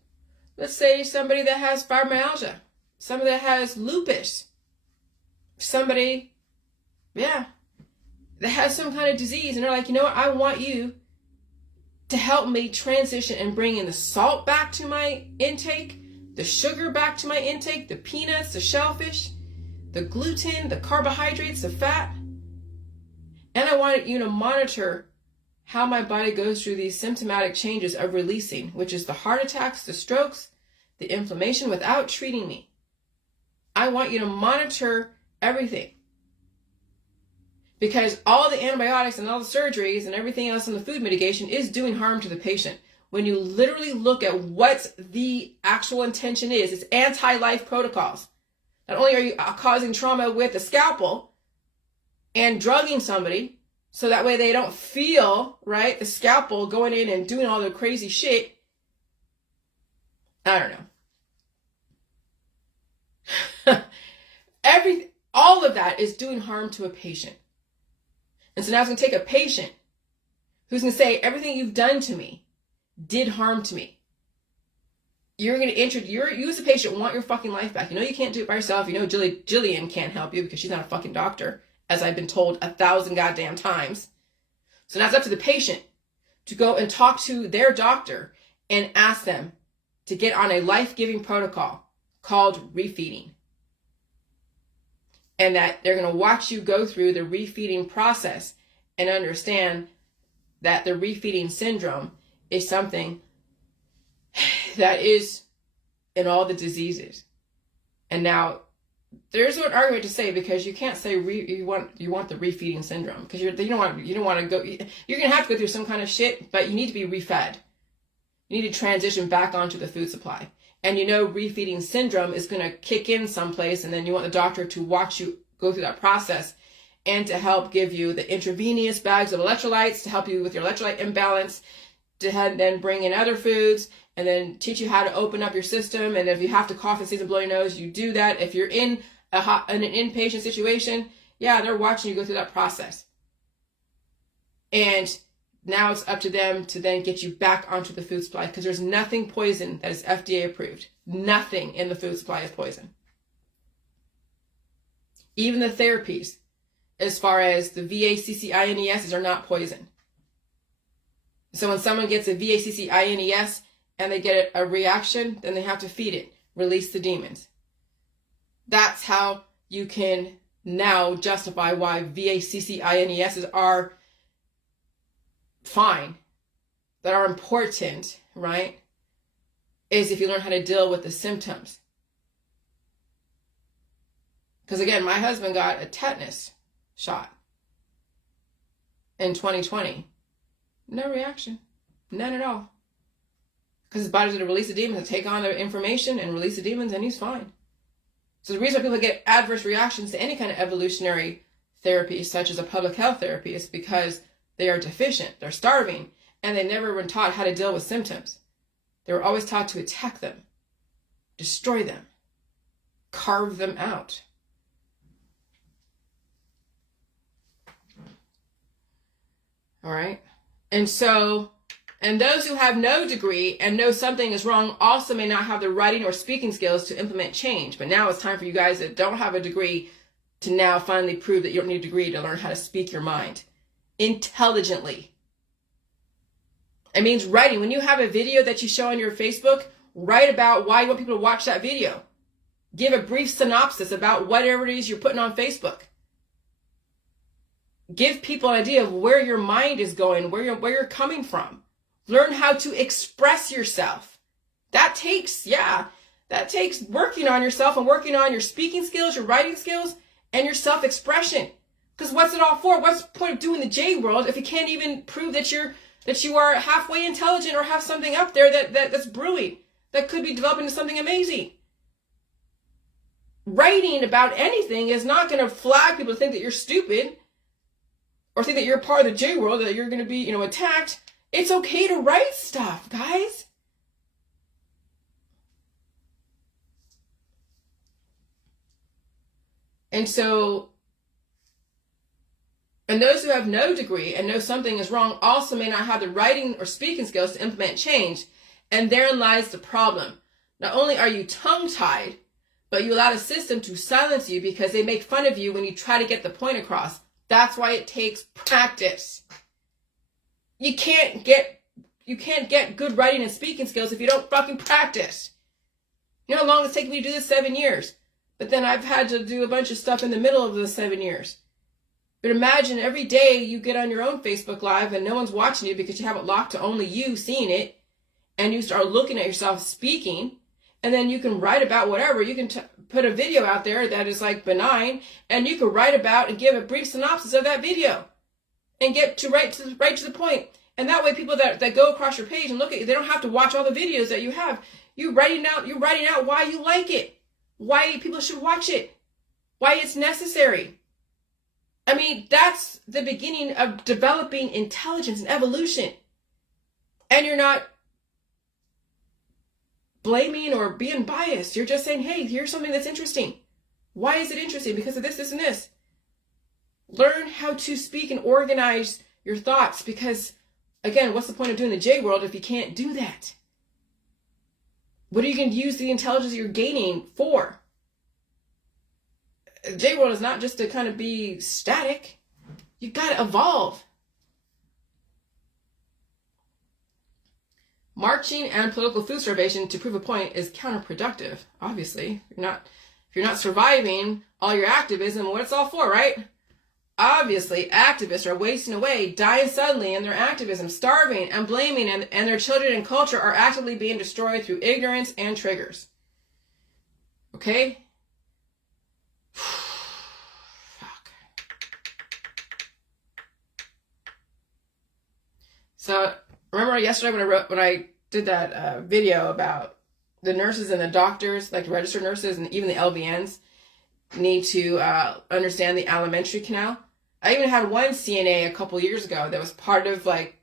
Let's say somebody that has fibromyalgia. Somebody that has lupus. Somebody, that has some kind of disease. And they're like, you know what? I want you to help me transition and bring in the salt back to my intake, the sugar back to my intake, the peanuts, the shellfish, the gluten, the carbohydrates, the fat. And I want you to monitor how my body goes through these symptomatic changes of releasing, which is the heart attacks, the strokes, the inflammation, without treating me. I want you to monitor everything. Because all the antibiotics and all the surgeries and everything else in the food mitigation is doing harm to the patient. When you literally look at what the actual intention is, it's anti-life protocols. Not only are you causing trauma with a scalpel and drugging somebody, so that way they don't feel, right, the scalpel going in and doing all the crazy shit. I don't know. All of that is doing harm to a patient. And so now it's going to take a patient who's going to say, everything you've done to me did harm to me. You're going to you as a patient want your fucking life back. You know you can't do it by yourself. You know Jillian can't help you because she's not a fucking doctor, as I've been told 1,000 goddamn times. So now it's up to the patient to go and talk to their doctor and ask them to get on a life-giving protocol called refeeding. And that they're going to watch you go through the refeeding process and understand that the refeeding syndrome is something that is in all the diseases. And now there's an argument to say, because you can't say you want the refeeding syndrome, because you don't want to go. You're going to have to go through some kind of shit, but you need to be refed. You need to transition back onto the food supply. and you know refeeding syndrome is going to kick in someplace, and then you want the doctor to watch you go through that process and to help give you the intravenous bags of electrolytes to help you with your electrolyte imbalance, to then bring in other foods, and then teach you how to open up your system. And if you have to cough and sneeze and blow your nose, you do that. If you're in an inpatient situation, yeah, they're watching you go through that process. And now it's up to them to then get you back onto the food supply, because there's nothing poison that is FDA approved. Nothing in the food supply is poison. Even the therapies, as far as the VACCINES, are not poison. So when someone gets a VACCINES and they get a reaction, then they have to feed it, release the demons. That's how you can now justify why VACCINES are fine, that are important, right? Is if you learn how to deal with the symptoms. Because again, my husband got a tetanus shot in 2020. No reaction. None at all. Because his body's going to release the demons, to take on the information and release the demons, and he's fine. So the reason why people get adverse reactions to any kind of evolutionary therapy, such as a public health therapy, is because they are deficient, they're starving, and they never were taught how to deal with symptoms. They were always taught to attack them, destroy them, carve them out. All right? And those who have no degree and know something is wrong also may not have the writing or speaking skills to implement change. But now it's time for you guys that don't have a degree to now finally prove that you don't need a degree to learn how to speak your mind intelligently. It means writing. When you have a video that you show on your Facebook, write about why you want people to watch that video. Give a brief synopsis about whatever it is you're putting on Facebook. Give people an idea of where your mind is going, where you're coming from. Learn how to express yourself. That takes working on yourself and working on your speaking skills, your writing skills, and your self-expression. Because what's it all for? What's the point of doing the J world if you can't even prove that you are halfway intelligent or have something up there that's brewing, that could be developing into something amazing? Writing about anything is not going to flag people to think that you're stupid or think that you're part of the J world, that you're going to be, attacked. It's okay to write stuff, guys. And those who have no degree and know something is wrong also may not have the writing or speaking skills to implement change. And therein lies the problem. Not only are you tongue-tied, but you allow the system to silence you because they make fun of you when you try to get the point across. That's why it takes practice. You can't get good writing and speaking skills if you don't fucking practice. You know how long it's taken me to do this? 7 years. But then I've had to do a bunch of stuff in the middle of the 7 years. But imagine every day you get on your own Facebook Live and no one's watching you because you have it locked to only you seeing it, and you start looking at yourself speaking, and then you can write about whatever. You can put a video out there that is like benign, and you can write about and give a brief synopsis of that video and get to right to the point. And that way people that go across your page and look at you, they don't have to watch all the videos that you have. You're writing out why you like it, why people should watch it, why it's necessary. I mean, that's the beginning of developing intelligence and evolution. And you're not blaming or being biased. You're just saying, hey, here's something that's interesting. Why is it interesting? Because of this, this, and this. Learn how to speak and organize your thoughts, because, again, what's the point of doing the J world if you can't do that? What are you going to use the intelligence you're gaining for? The J world is not just to kind of be static. You've got to evolve. Marching and political food starvation to prove a point is counterproductive, obviously. If you're not surviving all your activism, what it's all for, right? Obviously, activists are wasting away, dying suddenly in their activism, starving and blaming, and their children and culture are actively being destroyed through ignorance and triggers. Okay? Fuck. So, remember yesterday when I did that video about the nurses and the doctors, like the registered nurses and even the LVNs, need to understand the alimentary canal. I even had one CNA a couple years ago that was part of like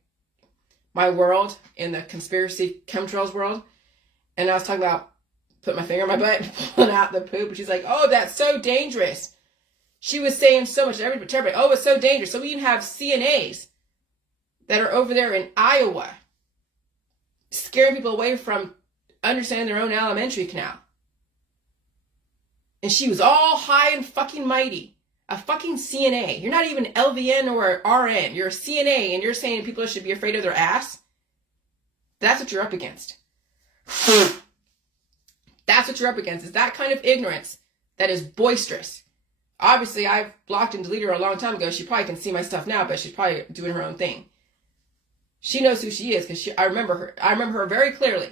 my world in the conspiracy chemtrails world. And I was talking about putting my finger in my butt and pulling out the poop. And she's like, oh, that's so dangerous. She was saying so much to everybody, oh, it's so dangerous. So we even have CNAs that are over there in Iowa scaring people away from understanding their own alimentary canal. And she was all high and fucking mighty. A fucking CNA. You're not even LVN or RN. You're a CNA and you're saying people should be afraid of their ass? That's what you're up against. That's what you're up against, is that kind of ignorance that is boisterous. Obviously, I've blocked and deleted her a long time ago. She probably can see my stuff now, but she's probably doing her own thing. She knows who she is because I remember her. I remember her very clearly.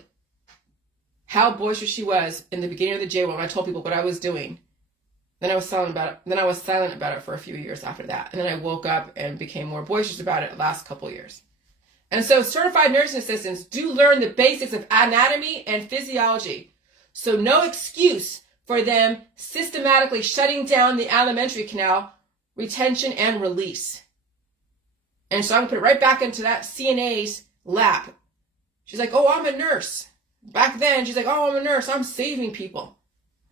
How boisterous she was in the beginning of the J world when I told people what I was doing. Then I was silent about it. Then I was silent about it for a few years after that. And then I woke up and became more boisterous about it the last couple years. And so certified nursing assistants do learn the basics of anatomy and physiology. So no excuse for them systematically shutting down the alimentary canal, retention and release. And so I'm going to put it right back into that CNA's lap. She's like, oh, I'm a nurse. Back then, she's like, oh, I'm a nurse. I'm saving people.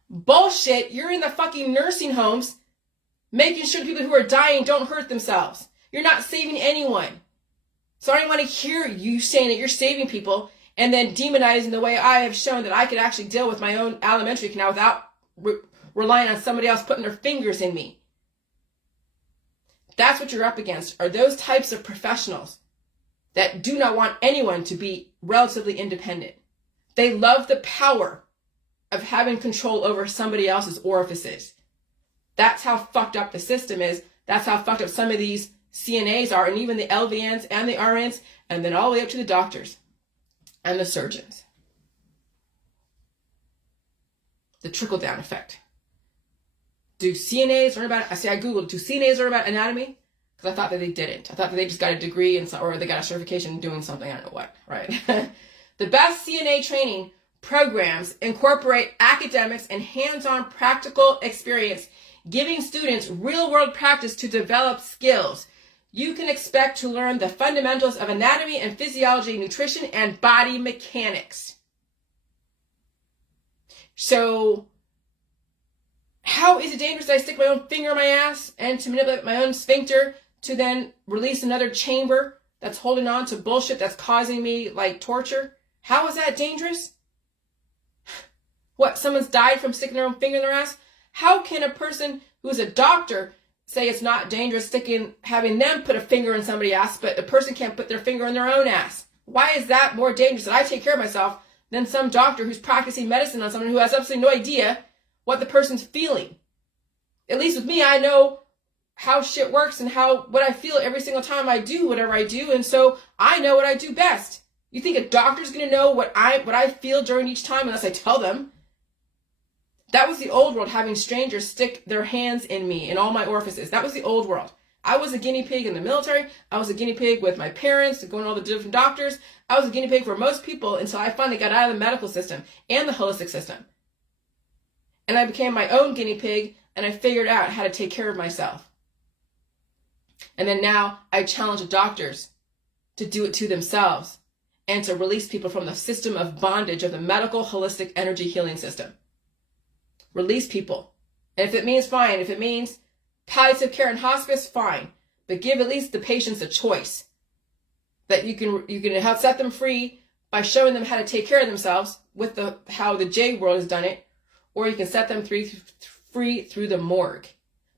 Bullshit. You're in the fucking nursing homes making sure the people who are dying don't hurt themselves. You're not saving anyone. So I don't want to hear you saying that you're saving people and then demonizing the way I have shown that I could actually deal with my own alimentary canal without relying on somebody else putting their fingers in me. That's what you're up against, are those types of professionals that do not want anyone to be relatively independent. They love the power of having control over somebody else's orifices. That's how fucked up the system is. That's how fucked up some of these CNAs are, and even the LVNs and the RNs, and then all the way up to the doctors and the surgeons. The trickle-down effect. Do CNAs learn about, I Googled, do CNAs learn about anatomy? Because I thought that they didn't. I thought that they just got a degree or they got a certification doing something, I don't know what, right? The best CNA training programs incorporate academics and hands-on practical experience, giving students real-world practice to develop skills. You can expect to learn the fundamentals of anatomy and physiology, nutrition, and body mechanics. So, how is it dangerous that I stick my own finger in my ass and to manipulate my own sphincter to then release another chamber that's holding on to bullshit that's causing me like torture? How is that dangerous? What, someone's died from sticking their own finger in their ass? How can a person who's a doctor say it's not dangerous having them put a finger in somebody's ass, but a person can't put their finger in their own ass? Why is that more dangerous that I take care of myself than some doctor who's practicing medicine on someone who has absolutely no idea what the person's feeling? At least with me, I know how shit works and what I feel every single time I do whatever I do, and so I know what I do best. You think a doctor's going to know what I feel during each time unless I tell them? That was the old world, having strangers stick their hands in me in all my orifices. That was the old world. I was a guinea pig in the military. I was a guinea pig with my parents, going to all the different doctors. I was a guinea pig for most people until I finally got out of the medical system and the holistic system. And I became my own guinea pig, and I figured out how to take care of myself. And then now I challenge the doctors to do it to themselves and to release people from the system of bondage of the medical holistic energy healing system. Release people. And if it means fine, if it means palliative care and hospice, fine. But give at least the patients a choice. That you can help set them free by showing them how to take care of themselves with how the J world has done it. Or you can set them free through the morgue.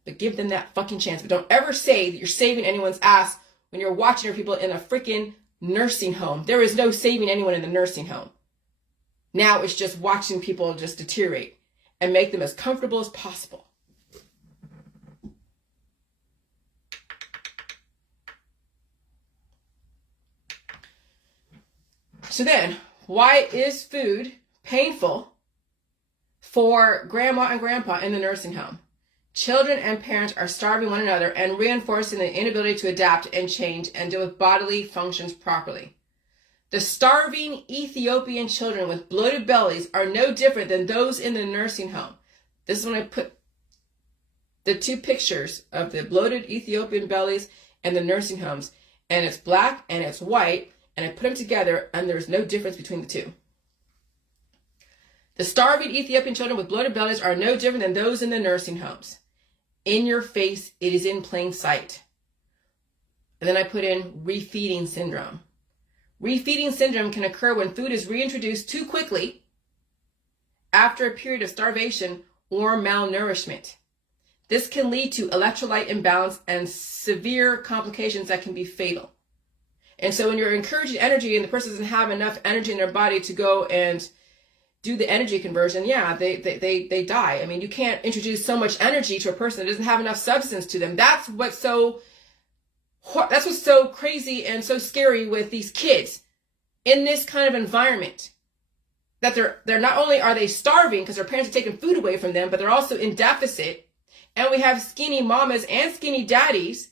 But give them that fucking chance. But don't ever say that you're saving anyone's ass when you're watching your people in a freaking nursing home. There is no saving anyone in the nursing home. Now it's just watching people just deteriorate and make them as comfortable as possible. So then, why is food painful for grandma and grandpa in the nursing home? Children and parents are starving one another and reinforcing the inability to adapt and change and deal with bodily functions properly. The starving Ethiopian children with bloated bellies are no different than those in the nursing home. This is when I put the two pictures of the bloated Ethiopian bellies and the nursing homes. And it's black and it's white. And I put them together and there's no difference between the two. The starving Ethiopian children with bloated bellies are no different than those in the nursing homes. In your face, it is in plain sight. And then I put in refeeding syndrome. Refeeding syndrome can occur when food is reintroduced too quickly after a period of starvation or malnourishment. This can lead to electrolyte imbalance and severe complications that can be fatal. And so when you're encouraging energy and the person doesn't have enough energy in their body to go and do the energy conversion, yeah, they die. I mean, you can't introduce so much energy to a person that doesn't have enough substance to them. That's what's so crazy and so scary with these kids in this kind of environment. That they're not only are they starving because their parents are taking food away from them, but they're also in deficit. And we have skinny mamas and skinny daddies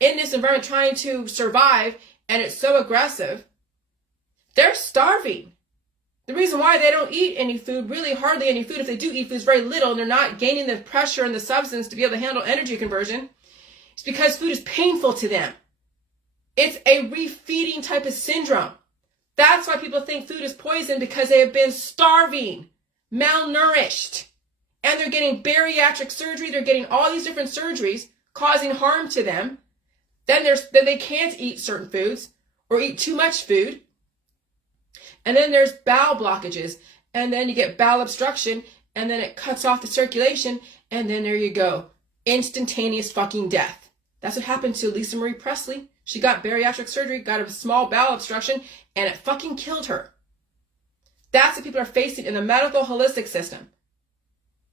in this environment trying to survive, and it's so aggressive. They're starving. The reason why they don't eat any food, really hardly any food, if they do eat food, is very little, and they're not gaining the pressure and the substance to be able to handle energy conversion. It's because food is painful to them. It's a refeeding type of syndrome. That's why people think food is poison, because they have been starving, malnourished, and they're getting bariatric surgery. They're getting all these different surgeries causing harm to them. Then they can't eat certain foods or eat too much food. And then there's bowel blockages, and then you get bowel obstruction, and then it cuts off the circulation, and then there you go. Instantaneous fucking death. That's what happened to Lisa Marie Presley. She got bariatric surgery, got a small bowel obstruction, and it fucking killed her. That's what people are facing in the medical holistic system.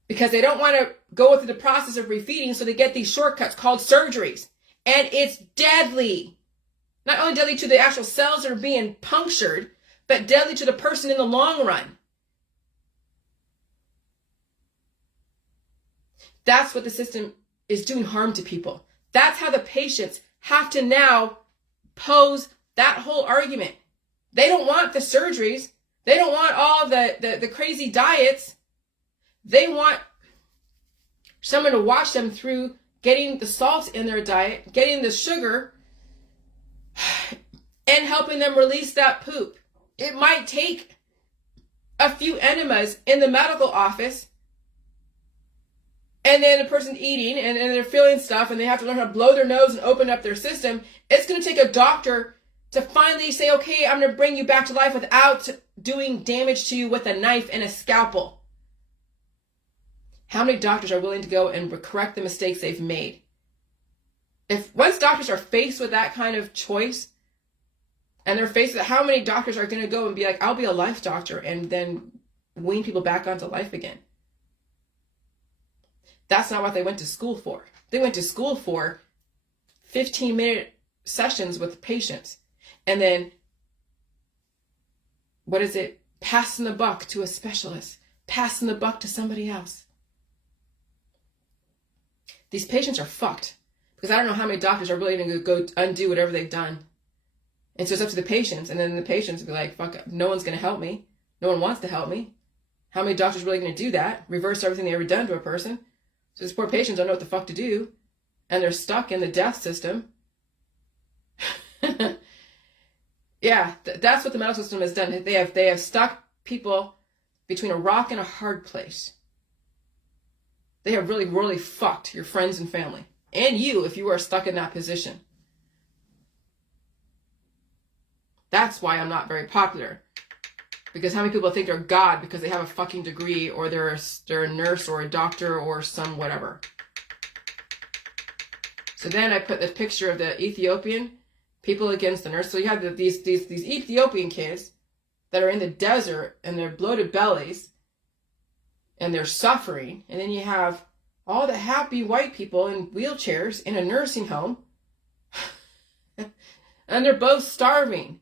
Because they don't want to go through the process of refeeding, so they get these shortcuts called surgeries. And it's deadly. Not only deadly to the actual cells that are being punctured, but deadly to the person in the long run. That's what the system is doing harm to people. That's how the patients have to now pose that whole argument. They don't want the surgeries. They don't want all the crazy diets. They want someone to watch them through getting the salt in their diet, getting the sugar, and helping them release that poop. It might take a few enemas in the medical office, and then the person's eating and they're feeling stuff and they have to learn how to blow their nose and open up their system. It's going to take a doctor to finally say, okay, I'm going to bring you back to life without doing damage to you with a knife and a scalpel. How many doctors are willing to go and correct the mistakes they've made? If once doctors are faced with that kind of choice, and they're faced with how many doctors are going to go and be like, I'll be a life doctor, and then wean people back onto life again. That's not what they went to school for. They went to school for 15-minute sessions with patients. And then, passing the buck to a specialist, passing the buck to somebody else. These patients are fucked, because I don't know how many doctors are really going to go undo whatever they've done. And so it's up to the patients, and then the patients will be like, fuck, no one's going to help me. No one wants to help me. How many doctors are really going to do that? Reverse everything they ever done to a person. So these poor patients don't know what the fuck to do. And they're stuck in the death system. Yeah, that's what the medical system has done. They have stuck people between a rock and a hard place. They have really, really fucked your friends and family. And you, if you are stuck in that position. That's why I'm not very popular. Because how many people think they're God because they have a fucking degree, or they're a nurse or a doctor or some whatever. So then I put the picture of the Ethiopian people against the nurse. So you have these Ethiopian kids that are in the desert and they're bloated bellies and they're suffering. And then you have all the happy white people in wheelchairs in a nursing home. And they're both starving.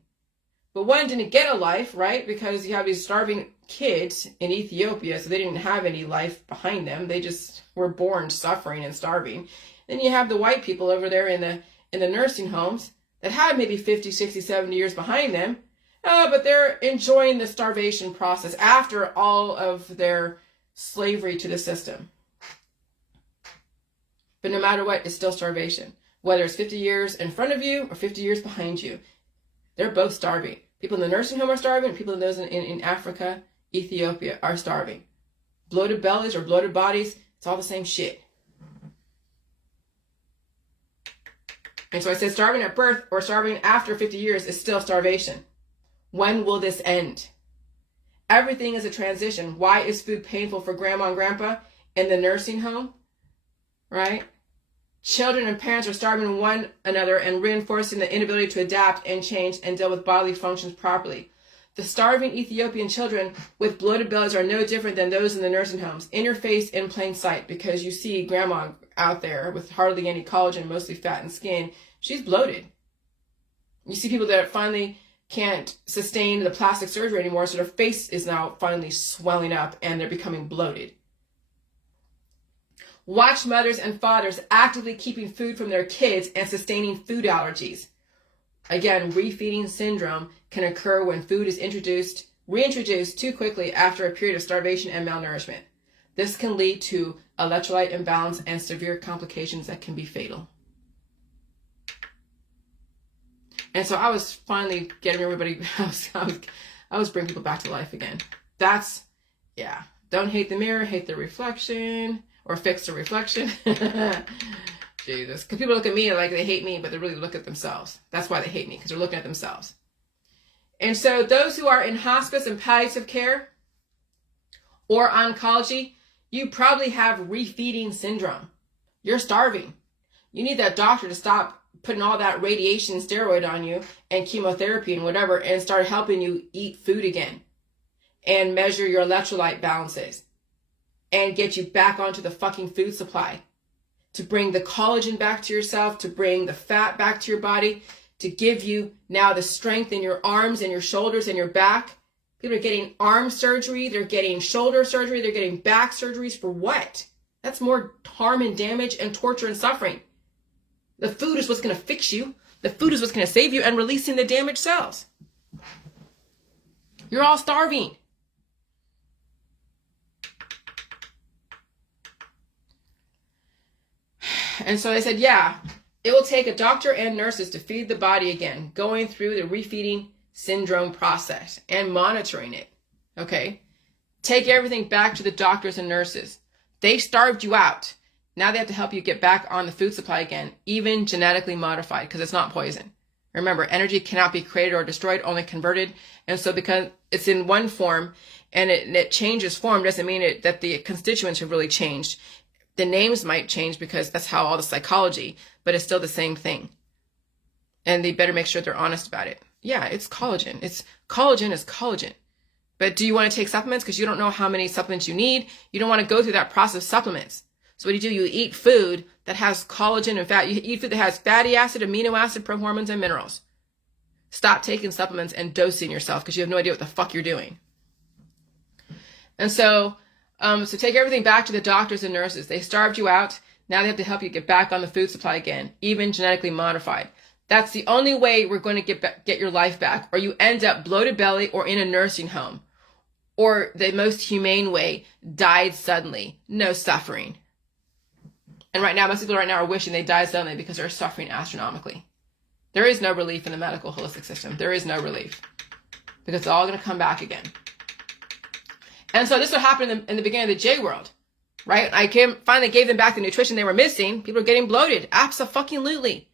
But one didn't get a life, right? Because you have these starving kids in Ethiopia, so they didn't have any life behind them. They just were born suffering and starving. Then you have the white people over there in the nursing homes that had maybe 50, 60, 70 years behind them, But they're enjoying the starvation process after all of their slavery to the system. But no matter what, it's still starvation. Whether it's 50 years in front of you or 50 years behind you, they're both starving. People in the nursing home are starving. People in those in Africa, Ethiopia are starving. Bloated bellies or bloated bodies, it's all the same shit. And so I said starving at birth or starving after 50 years is still starvation. When will this end? Everything is a transition. Why is food painful for grandma and grandpa in the nursing home? Right? Children and parents are starving one another and reinforcing the inability to adapt and change and deal with bodily functions properly. The starving Ethiopian children with bloated bellies are no different than those in the nursing homes. In your face, in plain sight, because you see grandma out there with hardly any collagen, mostly fat and skin. She's bloated. You see people that finally can't sustain the plastic surgery anymore, so their face is now finally swelling up and they're becoming bloated. Watch mothers and fathers actively keeping food from their kids and sustaining food allergies. Again, refeeding syndrome can occur when food is reintroduced too quickly after a period of starvation and malnourishment. This can lead to electrolyte imbalance and severe complications that can be fatal. And so I was finally getting everybody, I was bringing people back to life again. That's, yeah. Don't hate the mirror, hate the reflection, or fix the reflection. Jesus. Because people look at me like they hate me, but they really look at themselves. That's why they hate me, because they're looking at themselves. And so those who are in hospice and palliative care or oncology, you probably have refeeding syndrome. You're starving. You need that doctor to stop putting all that radiation and steroid on you and chemotherapy and whatever and start helping you eat food again and measure your electrolyte balances and get you back onto the fucking food supply, to bring the collagen back to yourself, to bring the fat back to your body, to give you now the strength in your arms and your shoulders and your back. People are getting arm surgery, they're getting shoulder surgery, they're getting back surgeries for what? That's more harm and damage and torture and suffering. The food is what's going to fix you. The food is what's going to save you and releasing the damaged cells. You're all starving. And so I said, yeah, it will take a doctor and nurses to feed the body again, going through the refeeding syndrome process and monitoring it. Okay? Take everything back to the doctors and nurses. They starved you out. Now they have to help you get back on the food supply again, even genetically modified, because it's not poison. Remember, energy cannot be created or destroyed, only converted. And so because it's in one form and it changes form, doesn't mean that the constituents have really changed. The names might change because that's how all the psychology, but it's still the same thing. And they better make sure they're honest about it. Yeah, it's collagen. Collagen is collagen. But do you want to take supplements? Because you don't know how many supplements you need. You don't want to go through that process of supplements. So what do? You eat food that has collagen and fat. You eat food that has fatty acid, amino acid, prohormones, and minerals. Stop taking supplements and dosing yourself because you have no idea what the fuck you're doing. And so take everything back to the doctors and nurses. They starved you out. Now they have to help you get back on the food supply again, even genetically modified. That's the only way we're going to get your life back, or you end up bloated belly or in a nursing home. Or the most humane way, died suddenly, no suffering. And right now, most people right now are wishing they died suddenly because they're suffering astronomically. There is no relief in the medical holistic system. There is no relief because it's all going to come back again. And so this would happen in the beginning of the J world, right? I finally gave them back the nutrition they were missing. People are getting bloated. Abso-fucking-lutely.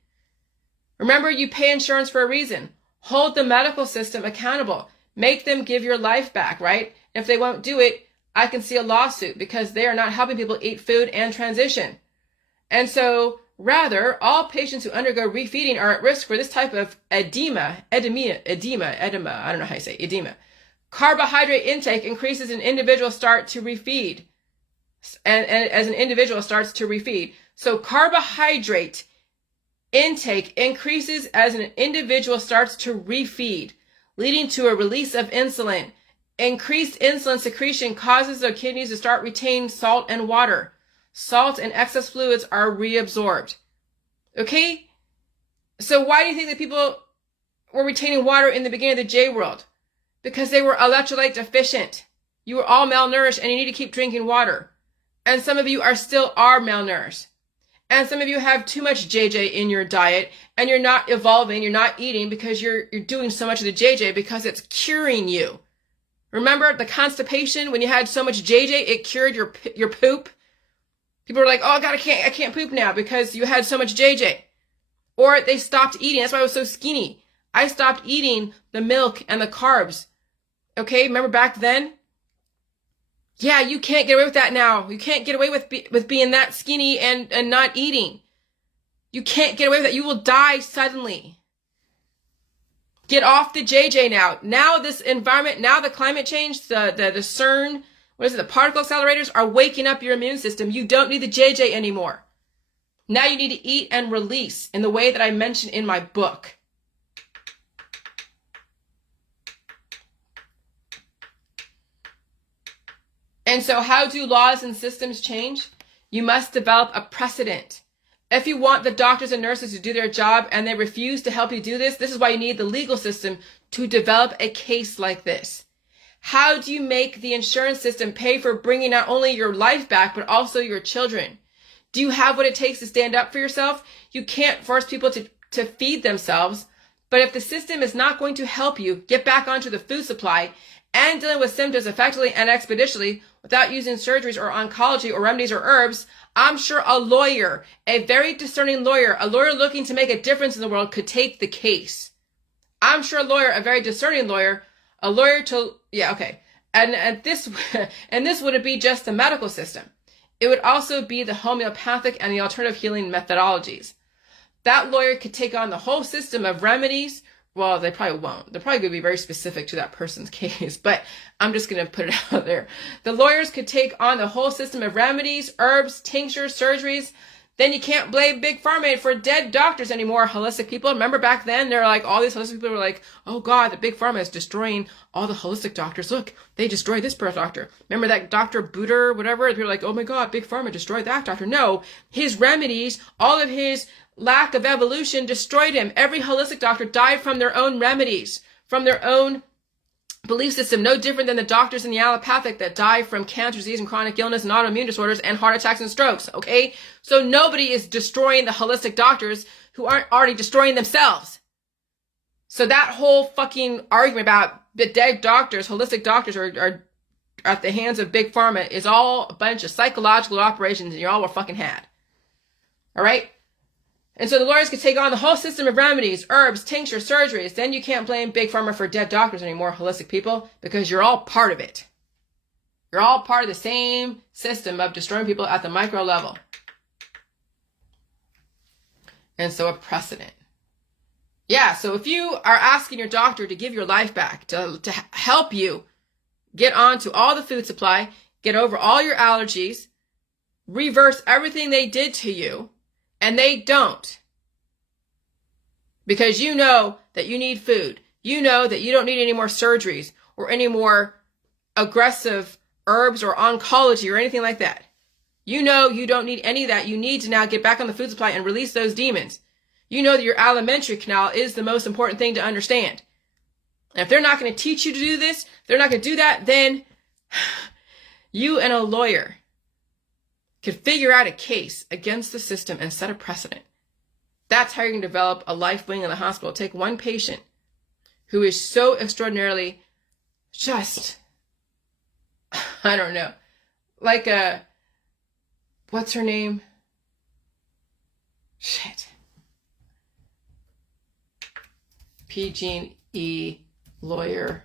Remember, you pay insurance for a reason. Hold the medical system accountable. Make them give your life back, right? If they won't do it, I can see a lawsuit because they are not helping people eat food and transition. And so, rather, all patients who undergo refeeding are at risk for this type of edema, I don't know how you say edema. Carbohydrate intake increases an individual start to refeed. And as an individual starts to refeed. So carbohydrate intake increases as an individual starts to refeed, leading to a release of insulin. Increased insulin secretion causes their kidneys to start retaining salt and water. Salt and excess fluids are reabsorbed. Okay? So why do you think that people, were retaining water in the beginning of the J world? Because they were electrolyte deficient. You were all malnourished and you need to keep drinking water. And some of you still are malnourished. And some of you have too much JJ in your diet and you're not evolving, you're not eating because you're doing so much of the JJ because it's curing you. Remember the constipation when you had so much JJ, it cured your poop? People were like, oh God, I can't poop now because you had so much JJ. Or they stopped eating. That's why I was so skinny. I stopped eating the milk and the carbs. Okay, remember back then? Yeah, you can't get away with that now. You can't get away with being that skinny and not eating. You can't get away with that. You will die suddenly. Get off the JJ now. Now this environment, now the climate change, the CERN, the particle accelerators are waking up your immune system. You don't need the JJ anymore. Now you need to eat and release in the way that I mentioned in my book. And so how do laws and systems change? You must develop a precedent. If you want the doctors and nurses to do their job and they refuse to help you do this, this is why you need the legal system to develop a case like this. How do you make the insurance system pay for bringing not only your life back, but also your children? Do you have what it takes to stand up for yourself? You can't force people to feed themselves. But if the system is not going to help you get back onto the food supply and dealing with symptoms effectively and expeditiously without using surgeries or oncology or remedies or herbs, I'm sure a lawyer, a very discerning lawyer, a lawyer looking to make a difference in the world could take the case. I'm sure a lawyer, a very discerning lawyer, a lawyer to, yeah, okay. And this wouldn't be just the medical system. It would also be the homeopathic and the alternative healing methodologies. That lawyer could take on the whole system of remedies. Well, they probably won't. They're probably going to be very specific to that person's case, but I'm just going to put it out there. The lawyers could take on the whole system of remedies, herbs, tinctures, surgeries. Then you can't blame Big Pharma for dead doctors anymore, holistic people. Remember back then, they're like, all these holistic people were like, oh God, the Big Pharma is destroying all the holistic doctors. Look, they destroyed this doctor. Remember that Dr. Booter, whatever? They were like, oh my God, Big Pharma destroyed that doctor. No, his remedies, all of his lack of evolution destroyed him. Every holistic doctor died from their own remedies, from their own belief system, no different than the doctors in the allopathic that die from cancer, disease, and chronic illness and autoimmune disorders and heart attacks and strokes, okay? So nobody is destroying the holistic doctors who aren't already destroying themselves. So that whole fucking argument about the dead doctors, holistic doctors are at the hands of Big Pharma is all a bunch of psychological operations and you all were fucking had. All right? And so the lawyers could take on the whole system of remedies, herbs, tinctures, surgeries. Then you can't blame Big Pharma for dead doctors anymore, holistic people, because you're all part of it. You're all part of the same system of destroying people at the micro level. And so a precedent. Yeah, so if you are asking your doctor to give your life back, to help you get onto all the food supply, get over all your allergies, reverse everything they did to you, and they don't. Because you know that you need food. You know that you don't need any more surgeries or any more aggressive herbs or oncology or anything like that. You know you don't need any of that. You need to now get back on the food supply and release those demons. You know that your alimentary canal is the most important thing to understand. And if they're not going to teach you to do this, they're not going to do that, then you and a lawyer could figure out a case against the system and set a precedent. That's how you're going to develop a life wing in the hospital. Take one patient who is so extraordinarily just, I don't know, like what's her name? Shit. PG&E lawyer.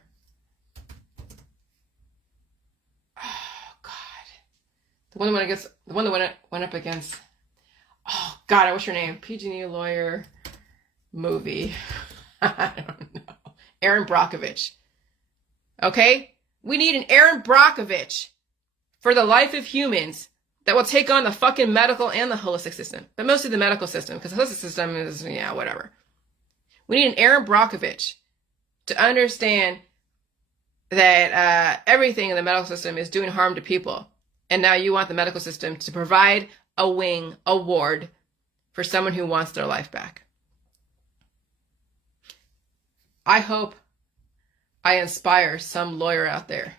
The one that went up against, oh God, what's your name? PG&E lawyer movie. I don't know. Erin Brockovich. Okay? We need an Erin Brockovich for the life of humans that will take on the fucking medical and the holistic system. But mostly the medical system, because the holistic system is, yeah, whatever. We need an Erin Brockovich to understand that everything in the medical system is doing harm to people. And now you want the medical system to provide a wing, a ward for someone who wants their life back. I hope I inspire some lawyer out there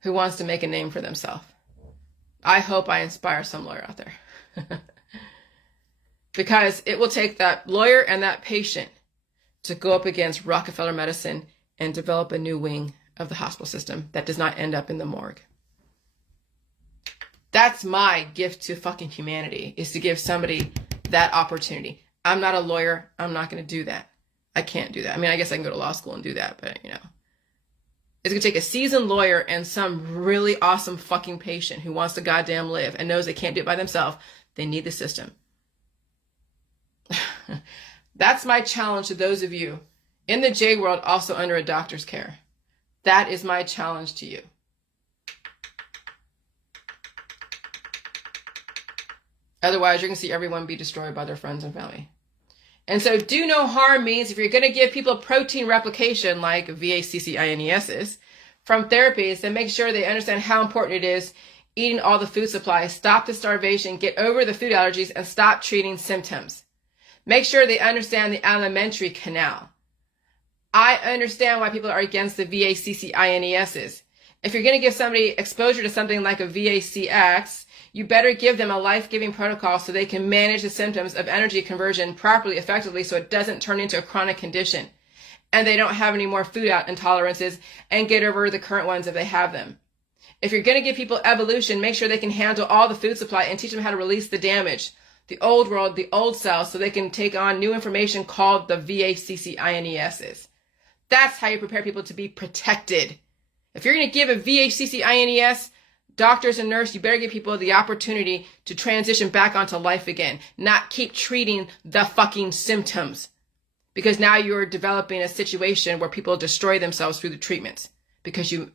who wants to make a name for themselves. I hope I inspire some lawyer out there. Because it will take that lawyer and that patient to go up against Rockefeller medicine and develop a new wing of the hospital system that does not end up in the morgue. That's my gift to fucking humanity, is to give somebody that opportunity. I'm not a lawyer. I'm not going to do that. I can't do that. I mean, I guess I can go to law school and do that, but you know. It's going to take a seasoned lawyer and some really awesome fucking patient who wants to goddamn live and knows they can't do it by themselves. They need the system. That's my challenge to those of you in the J world, also under a doctor's care. That is my challenge to you. Otherwise, you're going to see everyone be destroyed by their friends and family. And so do no harm means if you're going to give people protein replication like VACCINESs from therapies, then make sure they understand how important it is eating all the food supply, stop the starvation, get over the food allergies, and stop treating symptoms. Make sure they understand the alimentary canal. I understand why people are against the VACCINESs. If you're going to give somebody exposure to something like a VACX, you better give them a life-giving protocol so they can manage the symptoms of energy conversion properly, effectively, so it doesn't turn into a chronic condition and they don't have any more food intolerances and get over the current ones if they have them. If you're going to give people evolution, make sure they can handle all the food supply and teach them how to release the damage, the old world, the old cells, so they can take on new information called the VACCINESs. That's how you prepare people to be protected. If you're going to give a VACCINES, doctors and nurses, you better give people the opportunity to transition back onto life again, not keep treating the fucking symptoms. Because now you're developing a situation where people destroy themselves through the treatments because you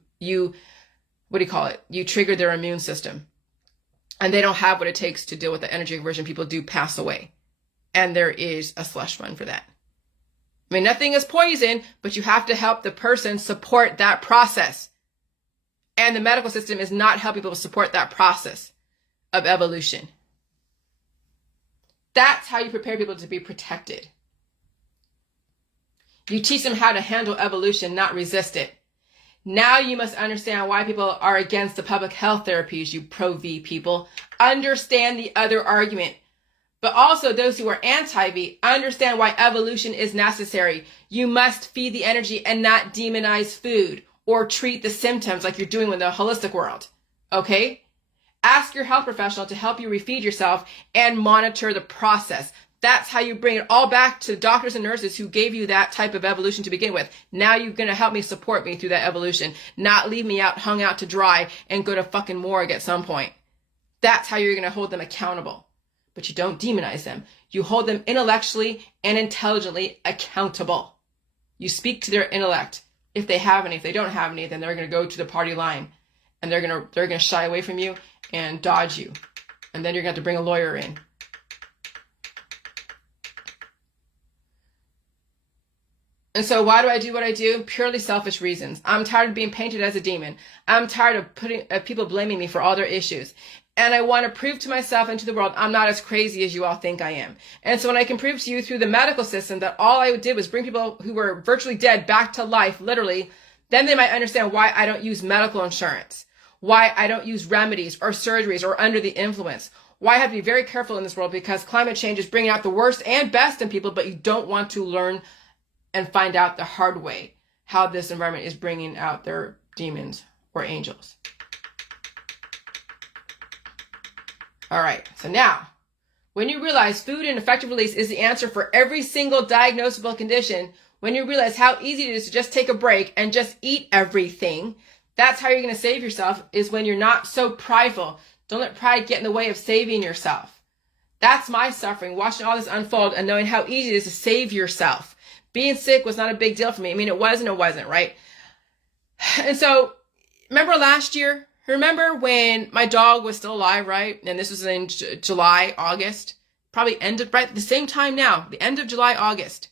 what do you call it? You trigger their immune system. And they don't have what it takes to deal with the energy conversion. People do pass away. And there is a slush fund for that. I mean, nothing is poison, but you have to help the person support that process. And the medical system is not helping people support that process of evolution. That's how you prepare people to be protected. You teach them how to handle evolution, not resist it. Now you must understand why people are against the public health therapies, you pro-V people. Understand the other argument. But also those who are anti-V, understand why evolution is necessary. You must feed the energy and not demonize food or treat the symptoms like you're doing with the holistic world. Okay? Ask your health professional to help you refeed yourself and monitor the process. That's how you bring it all back to doctors and nurses who gave you that type of evolution to begin with. Now you're going to help me support me through that evolution, not leave me out, hung out to dry and go to fucking morgue at some point. That's how you're going to hold them accountable. But you don't demonize them. You hold them intellectually and intelligently accountable. You speak to their intellect. If they have any, if they don't have any, then they're going to go to the party line and they're going to shy away from you and dodge you. And then you're going to have to bring a lawyer in. And so why do I do what I do? Purely selfish reasons. I'm tired of being painted as a demon. I'm tired of people blaming me for all their issues. And I want to prove to myself and to the world I'm not as crazy as you all think I am. And so when I can prove to you through the medical system that all I did was bring people who were virtually dead back to life, literally, then they might understand why I don't use medical insurance, why I don't use remedies or surgeries or under the influence, why I have to be very careful in this world, because climate change is bringing out the worst and best in people, but you don't want to learn and find out the hard way how this environment is bringing out their demons or angels. All right, so now, when you realize food and effective release is the answer for every single diagnosable condition, when you realize how easy it is to just take a break and just eat everything, that's how you're going to save yourself, is when you're not so prideful. Don't let pride get in the way of saving yourself. That's my suffering, watching all this unfold and knowing how easy it is to save yourself. Being sick was not a big deal for me. I mean, it was and it wasn't, right? And so, remember last year? Remember when my dog was still alive, right? And this was in July, August. Probably ended right at the same time now. The end of July, August.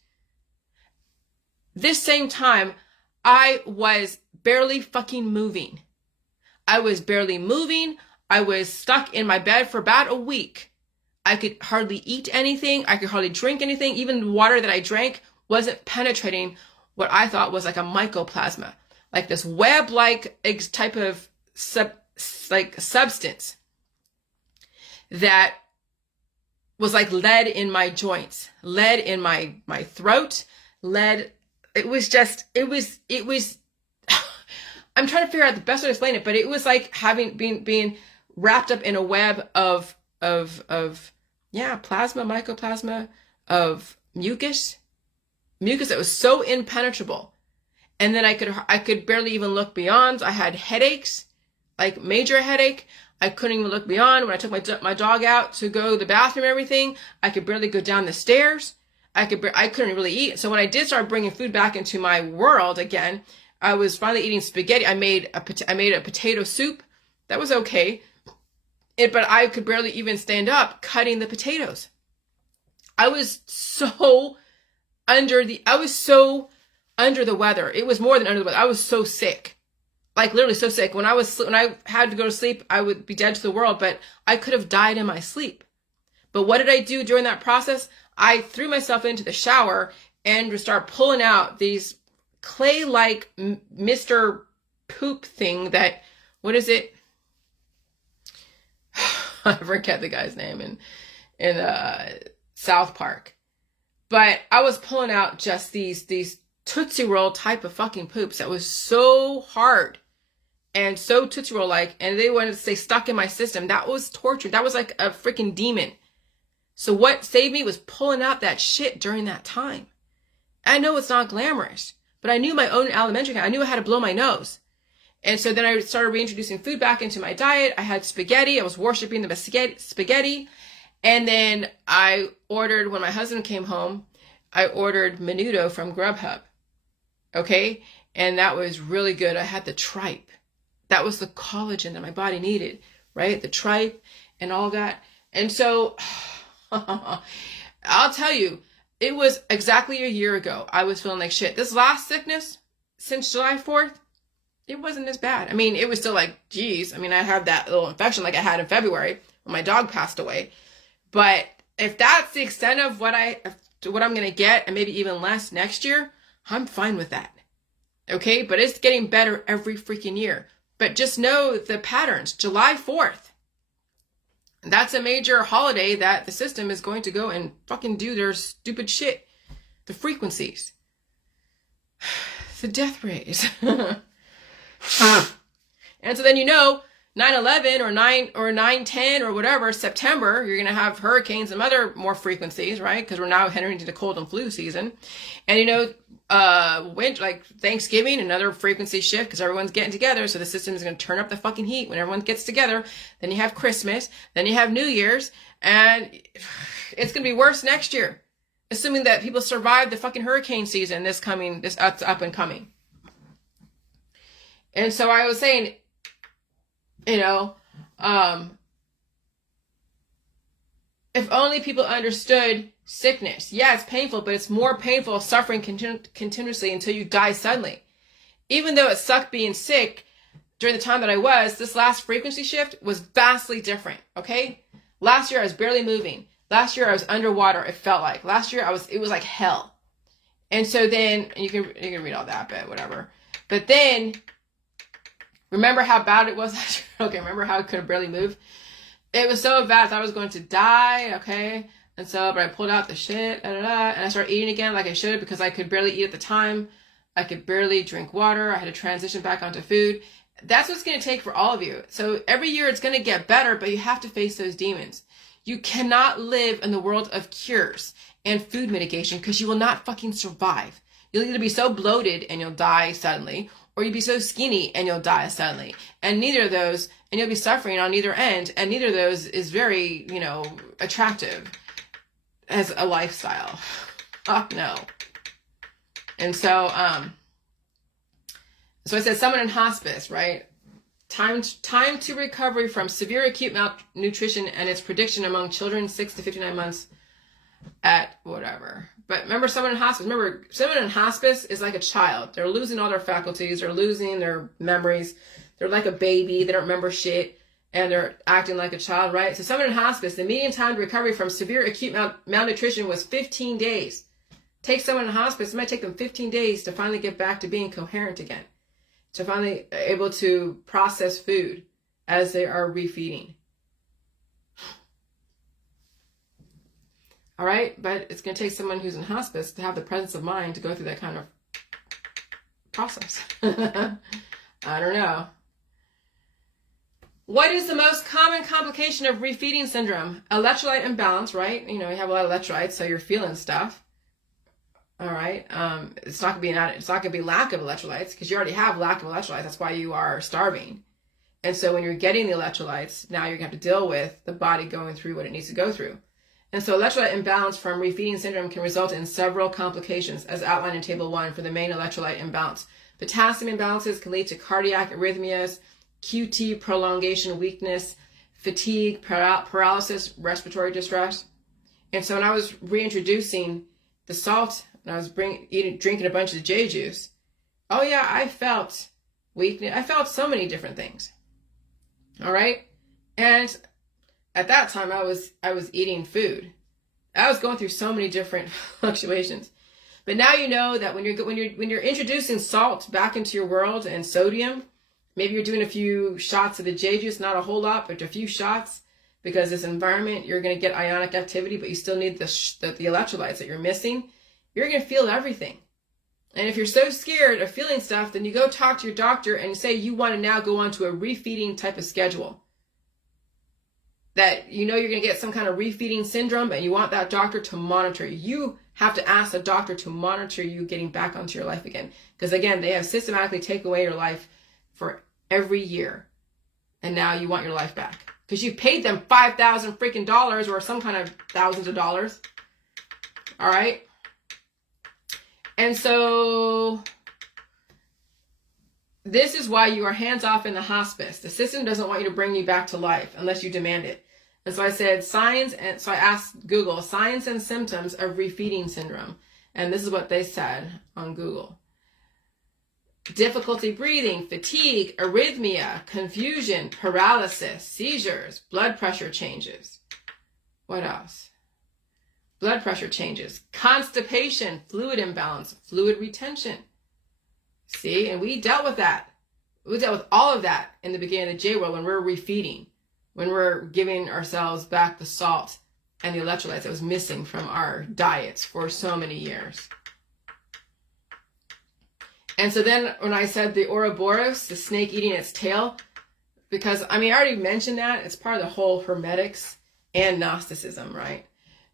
This same time, I was barely fucking moving. I was barely moving. I was stuck in my bed for about a week. I could hardly eat anything. I could hardly drink anything. Even the water that I drank wasn't penetrating what I thought was like a mycoplasma, like this web-like type of substance that was like lead in my joints, lead in my throat, lead. It was I'm trying to figure out the best way to explain it, but it was like being wrapped up in a web of plasma, mycoplasma, of mucus that was so impenetrable. And then I could barely even look beyond. I had headaches, like major headache. I couldn't even look beyond. When I took my dog out to go to the bathroom and everything, I could barely go down the stairs. I couldn't really eat. So when I did start bringing food back into my world again, I was finally eating spaghetti. I made a potato soup. That was okay. But I could barely even stand up cutting the potatoes. I was so under the weather. It was more than under the weather. I was so sick. Like literally so sick. When I had to go to sleep, I would be dead to the world, but I could have died in my sleep. But what did I do during that process? I threw myself into the shower and would start pulling out these clay-like Mr. Poop thing that, what is it? I forget the guy's name in South Park. But I was pulling out just these Tootsie Roll type of fucking poops that was so hard and so Tootsie Roll like, and they wanted to stay stuck in my system. That was torture. That was like a freaking demon. So what saved me was pulling out that shit during that time. I know it's not glamorous, but I knew my own elementary. I knew I had to blow my nose. And so then I started reintroducing food back into my diet. I had spaghetti. I was worshiping the spaghetti. And then I ordered, when my husband came home, I ordered menudo from Grubhub. Okay? And that was really good. I had the tripe. That was the collagen that my body needed, right? The tripe and all that. And so I'll tell you, it was exactly a year ago. I was feeling like shit. This last sickness since July 4th, it wasn't as bad. I mean, it was still like, geez. I mean, I had that little infection like I had in February when my dog passed away. But if that's the extent of what I'm going to get, and maybe even less next year, I'm fine with that. Okay? But it's getting better every freaking year. But just know the patterns. July 4th. That's a major holiday that the system is going to go and fucking do their stupid shit. The frequencies. The death rays. And so then 9/11 or 9/10 or whatever, September, you're going to have hurricanes and other more frequencies, right? Because we're now entering into the cold and flu season. And winter, like Thanksgiving, another frequency shift because everyone's getting together. So the system is going to turn up the fucking heat when everyone gets together. Then you have Christmas. Then you have New Year's. And it's going to be worse next year. Assuming that people survive the fucking hurricane season this up and coming. And so I was saying, if only people understood sickness. Yeah, it's painful, but it's more painful suffering continuously until you die suddenly. Even though it sucked being sick during the time that I was, this last frequency shift was vastly different, okay? Last year I was barely moving. Last year I was underwater, it felt like. Last year it was like hell. And so then, you can read all that, but whatever. But then, remember how bad it was last year? Okay, remember how I could barely move? It was so bad, I thought I was going to die, okay? And so, but I pulled out the shit, and I started eating again like I should because I could barely eat at the time. I could barely drink water. I had to transition back onto food. That's what it's going to take for all of you. So every year it's going to get better, but you have to face those demons. You cannot live in the world of cures and food mitigation because you will not fucking survive. You'll either be so bloated and you'll die suddenly, or you'll be so skinny and you'll die suddenly. And neither of those, and you'll be suffering on either end, and neither of those is very, attractive as a lifestyle. Fuck no. And so I said someone in hospice, right? Time to recovery from severe acute malnutrition and its prediction among children 6 to 59 months at whatever. But remember someone in hospice is like a child. They're losing all their faculties. They're losing their memories. They're like a baby. They don't remember shit. And they're acting like a child, right? So someone in hospice, the median time to recovery from severe acute malnutrition was 15 days. take someone in hospice, it might take them 15 days to finally get back to being coherent again, to finally able to process food as they are refeeding. All right, but it's going to take someone who's in hospice to have the presence of mind to go through that kind of process. I don't know. What is the most common complication of refeeding syndrome? Electrolyte imbalance, right? You know, you have a lot of electrolytes, so you're feeling stuff. All right. It's not gonna be lack of electrolytes, because you already have lack of electrolytes. That's why you are starving. And so when you're getting the electrolytes, now you're gonna have to deal with the body going through what it needs to go through. And so electrolyte imbalance from refeeding syndrome can result in several complications, as outlined in Table 1 for the main electrolyte imbalance. Potassium imbalances can lead to cardiac arrhythmias, QT prolongation weakness, fatigue, paralysis, respiratory distress. And so when I was reintroducing the salt, and I was drinking a bunch of the J juice, oh yeah, I felt weakness. I felt so many different things. All right. And at that time I was eating food. I was going through so many different fluctuations. But now you know that when you're introducing salt back into your world and sodium, maybe you're doing a few shots of the J juice, not a whole lot, but a few shots, because this environment, you're going to get ionic activity, but you still need the electrolytes that you're missing. You're going to feel everything. And if you're so scared of feeling stuff, then you go talk to your doctor and say you want to now go on to a refeeding type of schedule. That you know you're going to get some kind of refeeding syndrome, and you want that doctor to monitor you. You have to ask the doctor to monitor you getting back onto your life again. Because again, they have systematically taken away your life for every year. And now you want your life back. Because you paid them $5,000 freaking dollars, or some kind of thousands of dollars. All right. And so this is why you are hands off in the hospice. The system doesn't want you to bring you back to life unless you demand it. And so I said so I asked Google, signs and symptoms of refeeding syndrome. And this is what they said on Google. Difficulty breathing, fatigue, arrhythmia, confusion, paralysis, seizures, blood pressure changes. What else? Blood pressure changes, constipation, fluid imbalance, fluid retention. See, and we dealt with that. We dealt with all of that in the beginning of the J world when we're refeeding, when we're giving ourselves back the salt and the electrolytes that was missing from our diets for so many years. And so then when I said the Ouroboros, the snake eating its tail, because I already mentioned that, it's part of the whole Hermetics and Gnosticism, right?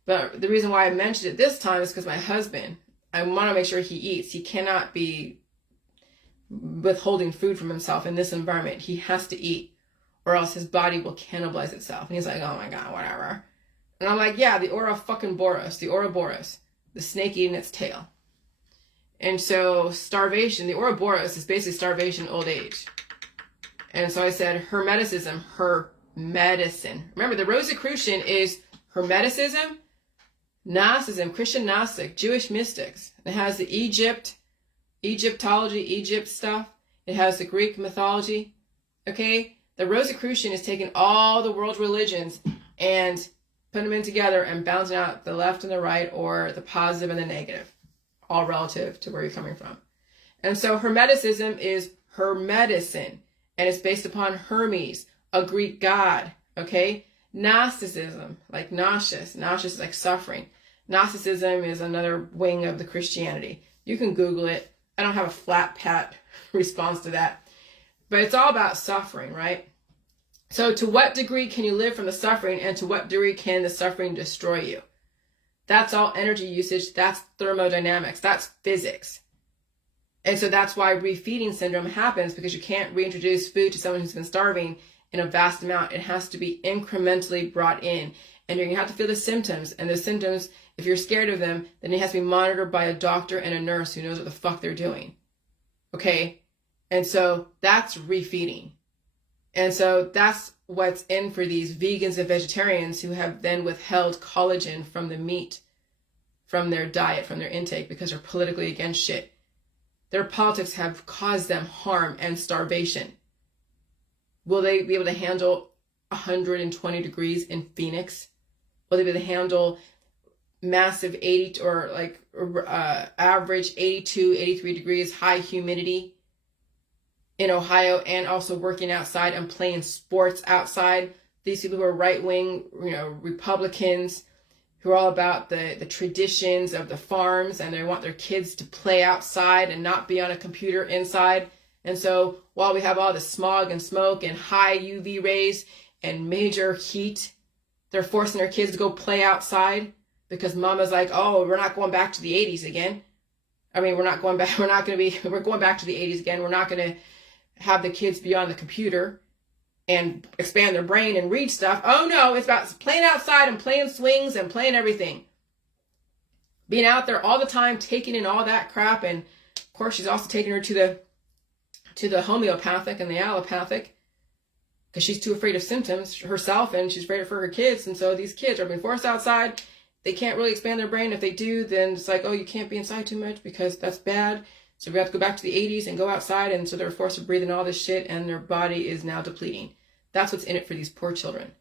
But the reason why I mentioned it this time is because my husband, I want to make sure he eats. He cannot be withholding food from himself in this environment. He has to eat, or else his body will cannibalize itself. And he's like, oh my God, whatever. And I'm like, yeah, the Ouroboros, the snake eating its tail. And so starvation, the Ouroboros is basically starvation, old age. And so I said Hermeticism, her medicine. Remember, the Rosicrucian is Hermeticism, Gnosticism, Christian Gnostic, Jewish mystics. It has the Egyptology, Egypt stuff. It has the Greek mythology. Okay? The Rosicrucian is taking all the world religions and putting them in together and balancing out the left and the right, or the positive and the negative, all relative to where you're coming from. And so Hermeticism is her medicine, and it's based upon Hermes, a Greek god. Okay? Gnosticism, like Gnosis is like suffering. Gnosticism is another wing of the Christianity. You can Google it. I don't have a flat pat response to that. But it's all about suffering, right? So to what degree can you live from the suffering, and to what degree can the suffering destroy you? That's all energy usage. That's thermodynamics. That's physics. And so that's why refeeding syndrome happens, because you can't reintroduce food to someone who's been starving in a vast amount. It has to be incrementally brought in. And you're going to have to feel the symptoms. And the symptoms, if you're scared of them, then it has to be monitored by a doctor and a nurse who knows what the fuck they're doing. Okay? And so that's refeeding. And so that's what's in for these vegans and vegetarians who have then withheld collagen from the meat, from their diet, from their intake, because they're politically against shit. Their politics have caused them harm and starvation. Will they be able to handle 120 degrees in Phoenix? Will they be able to handle massive 80 or like average 82, 83 degrees, high humidity in Ohio, and also working outside and playing sports outside. These people who are right-wing, Republicans, who are all about the traditions of the farms, and they want their kids to play outside and not be on a computer inside. And so while we have all the smog and smoke and high UV rays and major heat, they're forcing their kids to go play outside because mama's like, oh, we're not going back to the 80s again. I mean, we're going back to the 80s again. We're not going to have the kids be on the computer and expand their brain and read stuff. Oh no, it's about playing outside and playing swings and playing everything. Being out there all the time, taking in all that crap. And of course, she's also taking her to the homeopathic and the allopathic because she's too afraid of symptoms herself, and she's afraid for her kids. And so these kids are being forced outside. They can't really expand their brain. If they do, then it's like, oh, you can't be inside too much because that's bad. So we have to go back to the 80s and go outside. And so they're forced to breathe in all this shit, and their body is now depleting. That's what's in it for these poor children,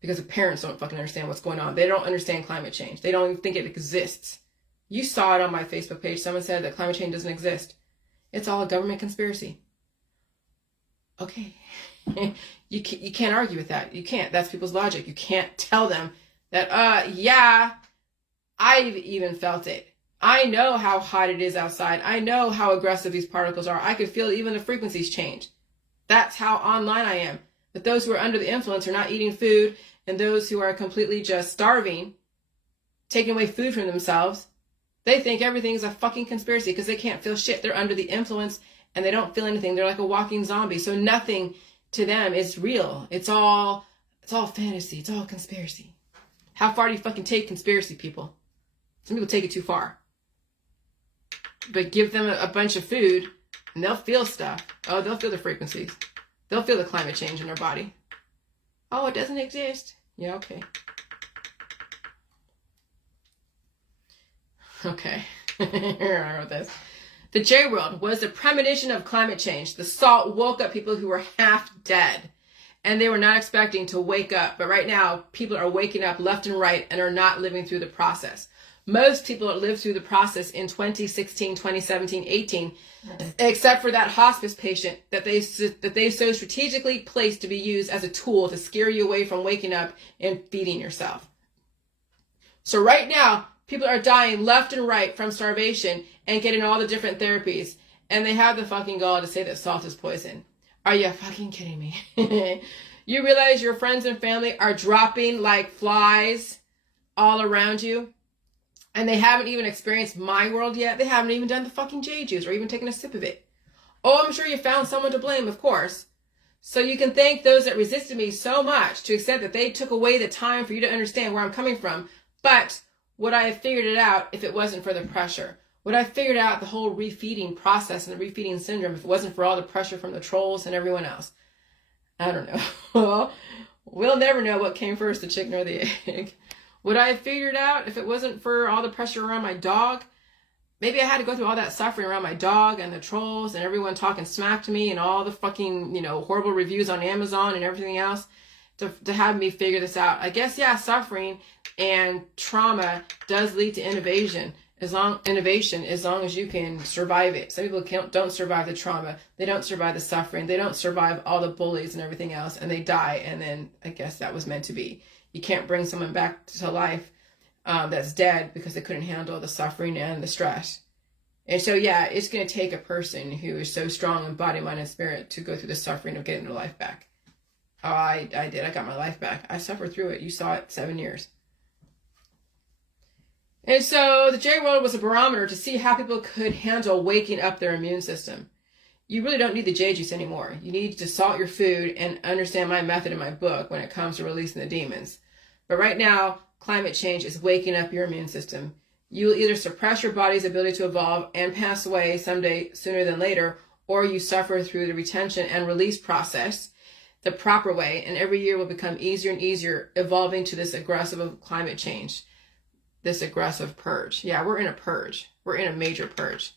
because the parents don't fucking understand what's going on. They don't understand climate change. They don't even think it exists. You saw it on my Facebook page. Someone said that climate change doesn't exist. It's all a government conspiracy. Okay. You can't argue with that. You can't. That's people's logic. You can't tell them that, yeah, I've even felt it. I know how hot it is outside. I know how aggressive these particles are. I could feel even the frequencies change. That's how online I am. But those who are under the influence are not eating food, and those who are completely just starving, taking away food from themselves, they think everything's a fucking conspiracy because they can't feel shit. They're under the influence and they don't feel anything. They're like a walking zombie. So nothing to them is real. It's all fantasy. It's all conspiracy. How far do you fucking take conspiracy, people? Some people take it too far. But give them a bunch of food and they'll feel stuff. Oh, they'll feel the frequencies. They'll feel the climate change in their body. Oh, it doesn't exist. Yeah, okay. Okay. I wrote this. The J-World was the premonition of climate change. The salt woke up people who were half dead, and they were not expecting to wake up. But right now, people are waking up left and right and are not living through the process. Most people that lived through the process in 2016, 2017, 18, except for that hospice patient that they so strategically placed to be used as a tool to scare you away from waking up and feeding yourself. So right now, people are dying left and right from starvation and getting all the different therapies. And they have the fucking gall to say that salt is poison. Are you fucking kidding me? You realize your friends and family are dropping like flies all around you? And they haven't even experienced my world yet. They haven't even done the fucking J juice or even taken a sip of it. Oh, I'm sure you found someone to blame, of course. So you can thank those that resisted me so much to accept that they took away the time for you to understand where I'm coming from. But would I have figured it out if it wasn't for the pressure? Would I have figured out the whole refeeding process and the refeeding syndrome if it wasn't for all the pressure from the trolls and everyone else? I don't know. We'll never know what came first, the chicken or the egg. Would I have figured out if it wasn't for all the pressure around my dog? Maybe I had to go through all that suffering around my dog and the trolls and everyone talking smack to me and all the fucking, horrible reviews on Amazon and everything else to have me figure this out. I guess, yeah, suffering and trauma does lead to innovation as long as you can survive it. Some people don't survive the trauma. They don't survive the suffering. They don't survive all the bullies and everything else, and they die. And then I guess that was meant to be. You can't bring someone back to life that's dead because they couldn't handle the suffering and the stress. And so, yeah, it's going to take a person who is so strong in body, mind, and spirit to go through the suffering of getting their life back. Oh, I did. I got my life back. I suffered through it. You saw it, 7 years. And so the J-World was a barometer to see how people could handle waking up their immune system. You really don't need the J-Juice anymore. You need to salt your food and understand my method in my book when it comes to releasing the demons. But right now, climate change is waking up your immune system. You will either suppress your body's ability to evolve and pass away someday sooner than later, or you suffer through the retention and release process the proper way, and every year will become easier and easier, evolving to this aggressive climate change, this aggressive purge. Yeah, we're in a purge. We're in a major purge.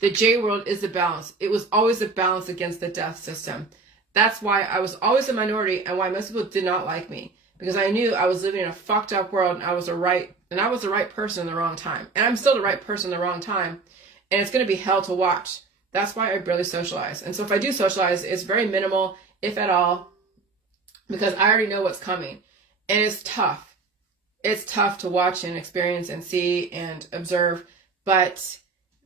The J-World is the balance. It was always a balance against the death system. That's why I was always a minority and why most people did not like me, because I knew I was living in a fucked up world and I was a right And I was the right person in the wrong time. And I'm still the right person in the wrong time. And it's going to be hell to watch. That's why I barely socialize. And so if I do socialize, it's very minimal, if at all, because I already know what's coming. And it's tough. It's tough to watch and experience and see and observe. But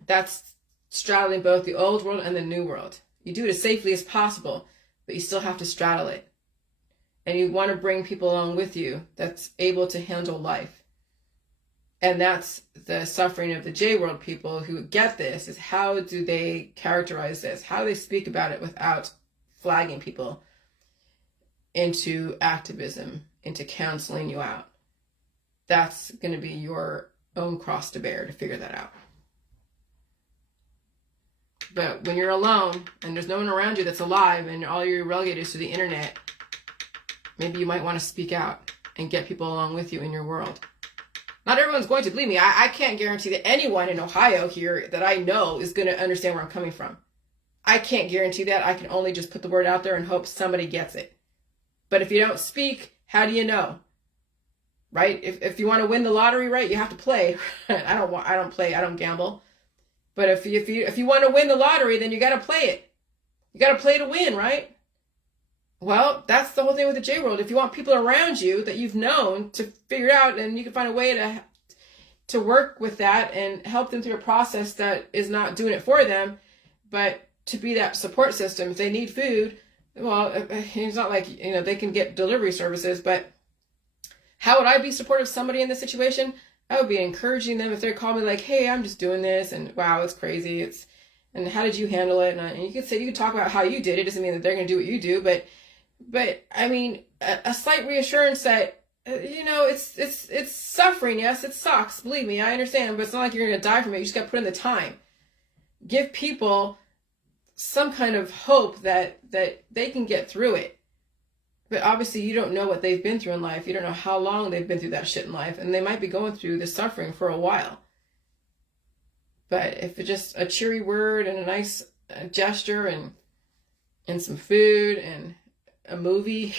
that's straddling both the old world and the new world. You do it as safely as possible, but you still have to straddle it. And you want to bring people along with you that's able to handle life. And that's the suffering of the J world people who get this, is how do they characterize this? How do they speak about it without flagging people into activism, into canceling you out? That's going to be your own cross to bear to figure that out. But when you're alone and there's no one around you that's alive and all you're relegated is to the internet, maybe you might want to speak out and get people along with you in your world. Not everyone's going to believe me. I can't guarantee that anyone in Ohio here that I know is going to understand where I'm coming from. I can't guarantee that. I can only just put the word out there and hope somebody gets it. But if you don't speak, how do you know? Right? If you want to win the lottery, right, you have to play. I don't play. I don't gamble. But if you want to win the lottery, then you got to play it. You got to play to win, right? Well, that's the whole thing with the J world. If you want people around you that you've known to figure it out, and you can find a way to work with that and help them through a process that is not doing it for them, but to be that support system. If they need food, well, it's not like, they can get delivery services, but how would I be supportive of somebody in this situation? I would be encouraging them if they call me like, hey, I'm just doing this, and wow, it's crazy. And how did you handle it? And you could talk about how you did it. It doesn't mean that they're going to do what you do, but I mean, a slight reassurance that, it's suffering. Yes, it sucks. Believe me, I understand, but it's not like you're going to die from it. You just got to put in the time. Give people some kind of hope that they can get through it. But obviously you don't know what they've been through in life. You don't know how long they've been through that shit in life. And they might be going through the suffering for a while. But if it's just a cheery word and a nice gesture and some food and a movie,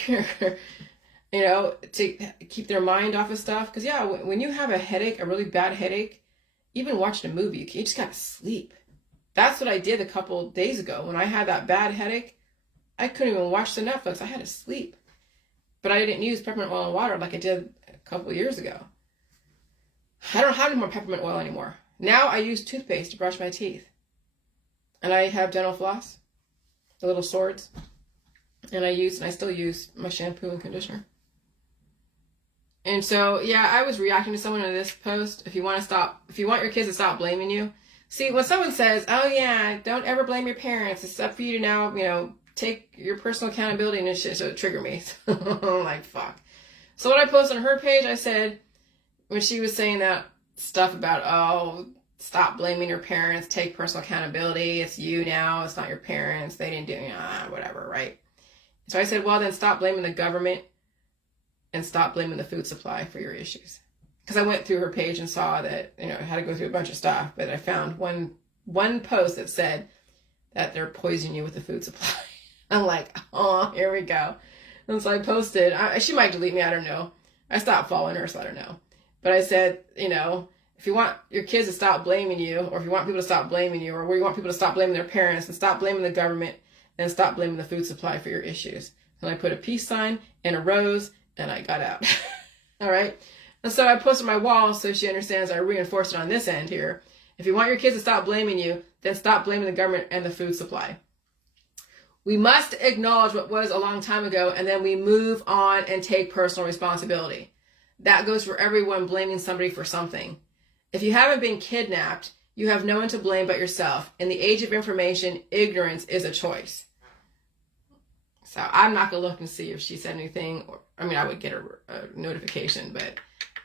to keep their mind off of stuff. Because when you have a headache, a really bad headache, even watching a movie, you just gotta sleep. That's what I did a couple days ago. When I had that bad headache, I couldn't even watch the Netflix. I had to sleep. But I didn't use peppermint oil and water like I did a couple of years ago. I don't have any more peppermint oil anymore. Now I use toothpaste to brush my teeth. And I have dental floss, the little swords. And I still use my shampoo and conditioner. And so, I was reacting to someone in this post. If you want your kids to stop blaming you. See, when someone says, oh yeah, don't ever blame your parents. It's up for you to now, take your personal accountability and shit. So it triggered me. I'm like, fuck. So what I posted on her page, I said, when she was saying that stuff about, oh, stop blaming your parents, take personal accountability. It's you now. It's not your parents. They didn't do whatever, right? So I said, well, then stop blaming the government and stop blaming the food supply for your issues. Because I went through her page and saw that, I had to go through a bunch of stuff, but I found one post that said that they're poisoning you with the food supply. I'm like, oh, here we go. And so I posted, she might delete me, I don't know. I stopped following her, so I don't know. But I said, if you want your kids to stop blaming you, or if you want people to stop blaming you, or you want people to stop blaming their parents and stop blaming the government, then stop blaming the food supply for your issues. And I put a peace sign and a rose, and I got out. All right? And so I posted my wall so she understands. I reinforced it on this end here. If you want your kids to stop blaming you, then stop blaming the government and the food supply. We must acknowledge what was a long time ago, and then we move on and take personal responsibility. That goes for everyone blaming somebody for something. If you haven't been kidnapped, you have no one to blame but yourself. In the age of information, ignorance is a choice. So I'm not going to look and see if she said anything. I would get a notification, but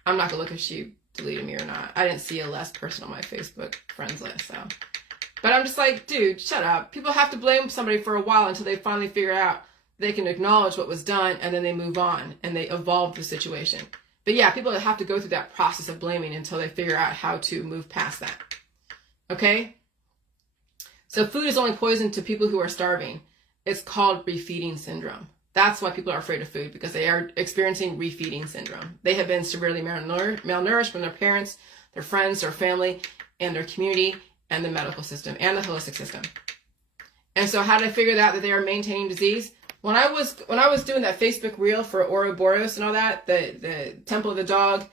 I'm not going to look if she deleted me or not. I didn't see a less person on my Facebook friends list, so. But I'm just like, dude, shut up. People have to blame somebody for a while until they finally figure out they can acknowledge what was done, and then they move on and they evolve the situation. But people have to go through that process of blaming until they figure out how to move past that. Okay? So food is only poison to people who are starving. It's called refeeding syndrome. That's why people are afraid of food, because they are experiencing refeeding syndrome. They have been severely malnourished from their parents, their friends, their family, and their community, and the medical system, and the holistic system. And so how did I figure out that they are maintaining disease? When I was doing that Facebook reel for Ouroboros and all that, the Temple of the Dog,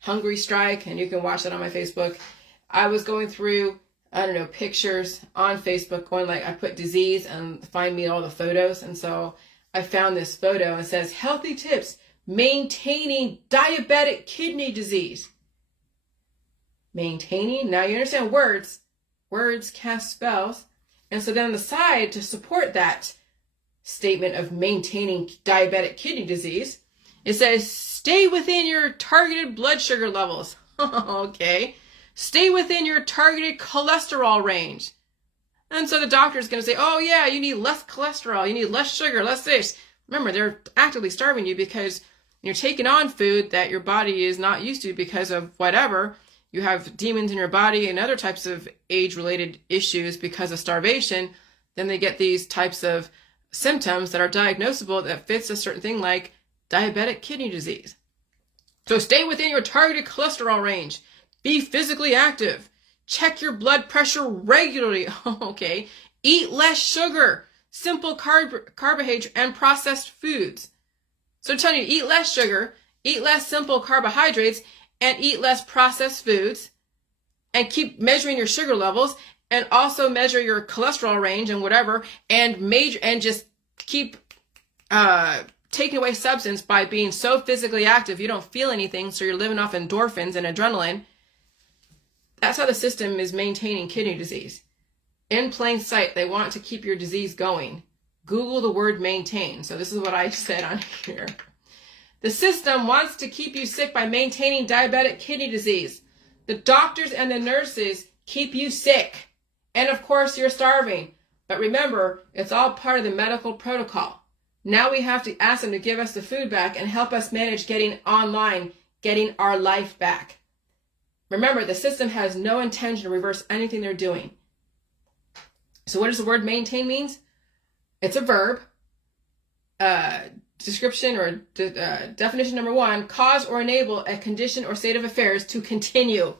Hungry Strike, and you can watch that on my Facebook, I was going through, I don't know, pictures on Facebook, going like, I put disease and find me all the photos. And so I found this photo and it says, healthy tips, maintaining diabetic kidney disease. Maintaining, now you understand words cast spells. And so then on the side, to support that statement of maintaining diabetic kidney disease, it says, stay within your targeted blood sugar levels. Okay. Stay within your targeted cholesterol range. And so the doctor is going to say, oh yeah, you need less cholesterol, you need less sugar, less this. Remember, they're actively starving you because you're taking on food that your body is not used to because of whatever. You have demons in your body and other types of age-related issues because of starvation. Then they get these types of symptoms that are diagnosable that fits a certain thing like diabetic kidney disease. So stay within your targeted cholesterol range. Be physically active. Check your blood pressure regularly. Okay. Eat less sugar, simple carbohydrates, and processed foods. So I'm telling you, eat less sugar, eat less simple carbohydrates, and eat less processed foods, and keep measuring your sugar levels, and also measure your cholesterol range and whatever, and just keep taking away substance by being so physically active you don't feel anything, so you're living off endorphins and adrenaline. That's how the system is maintaining kidney disease. In plain sight, they want to keep your disease going. Google the word maintain. So this is what I said on here. The system wants to keep you sick by maintaining diabetic kidney disease. The doctors and the nurses keep you sick. And of course, you're starving. But remember, it's all part of the medical protocol. Now we have to ask them to give us the food back and help us manage getting online, getting our life back. Remember, the system has no intention to reverse anything they're doing. So what does the word maintain means? It's a verb. Description or definition number 1, cause or enable a condition or state of affairs to continue.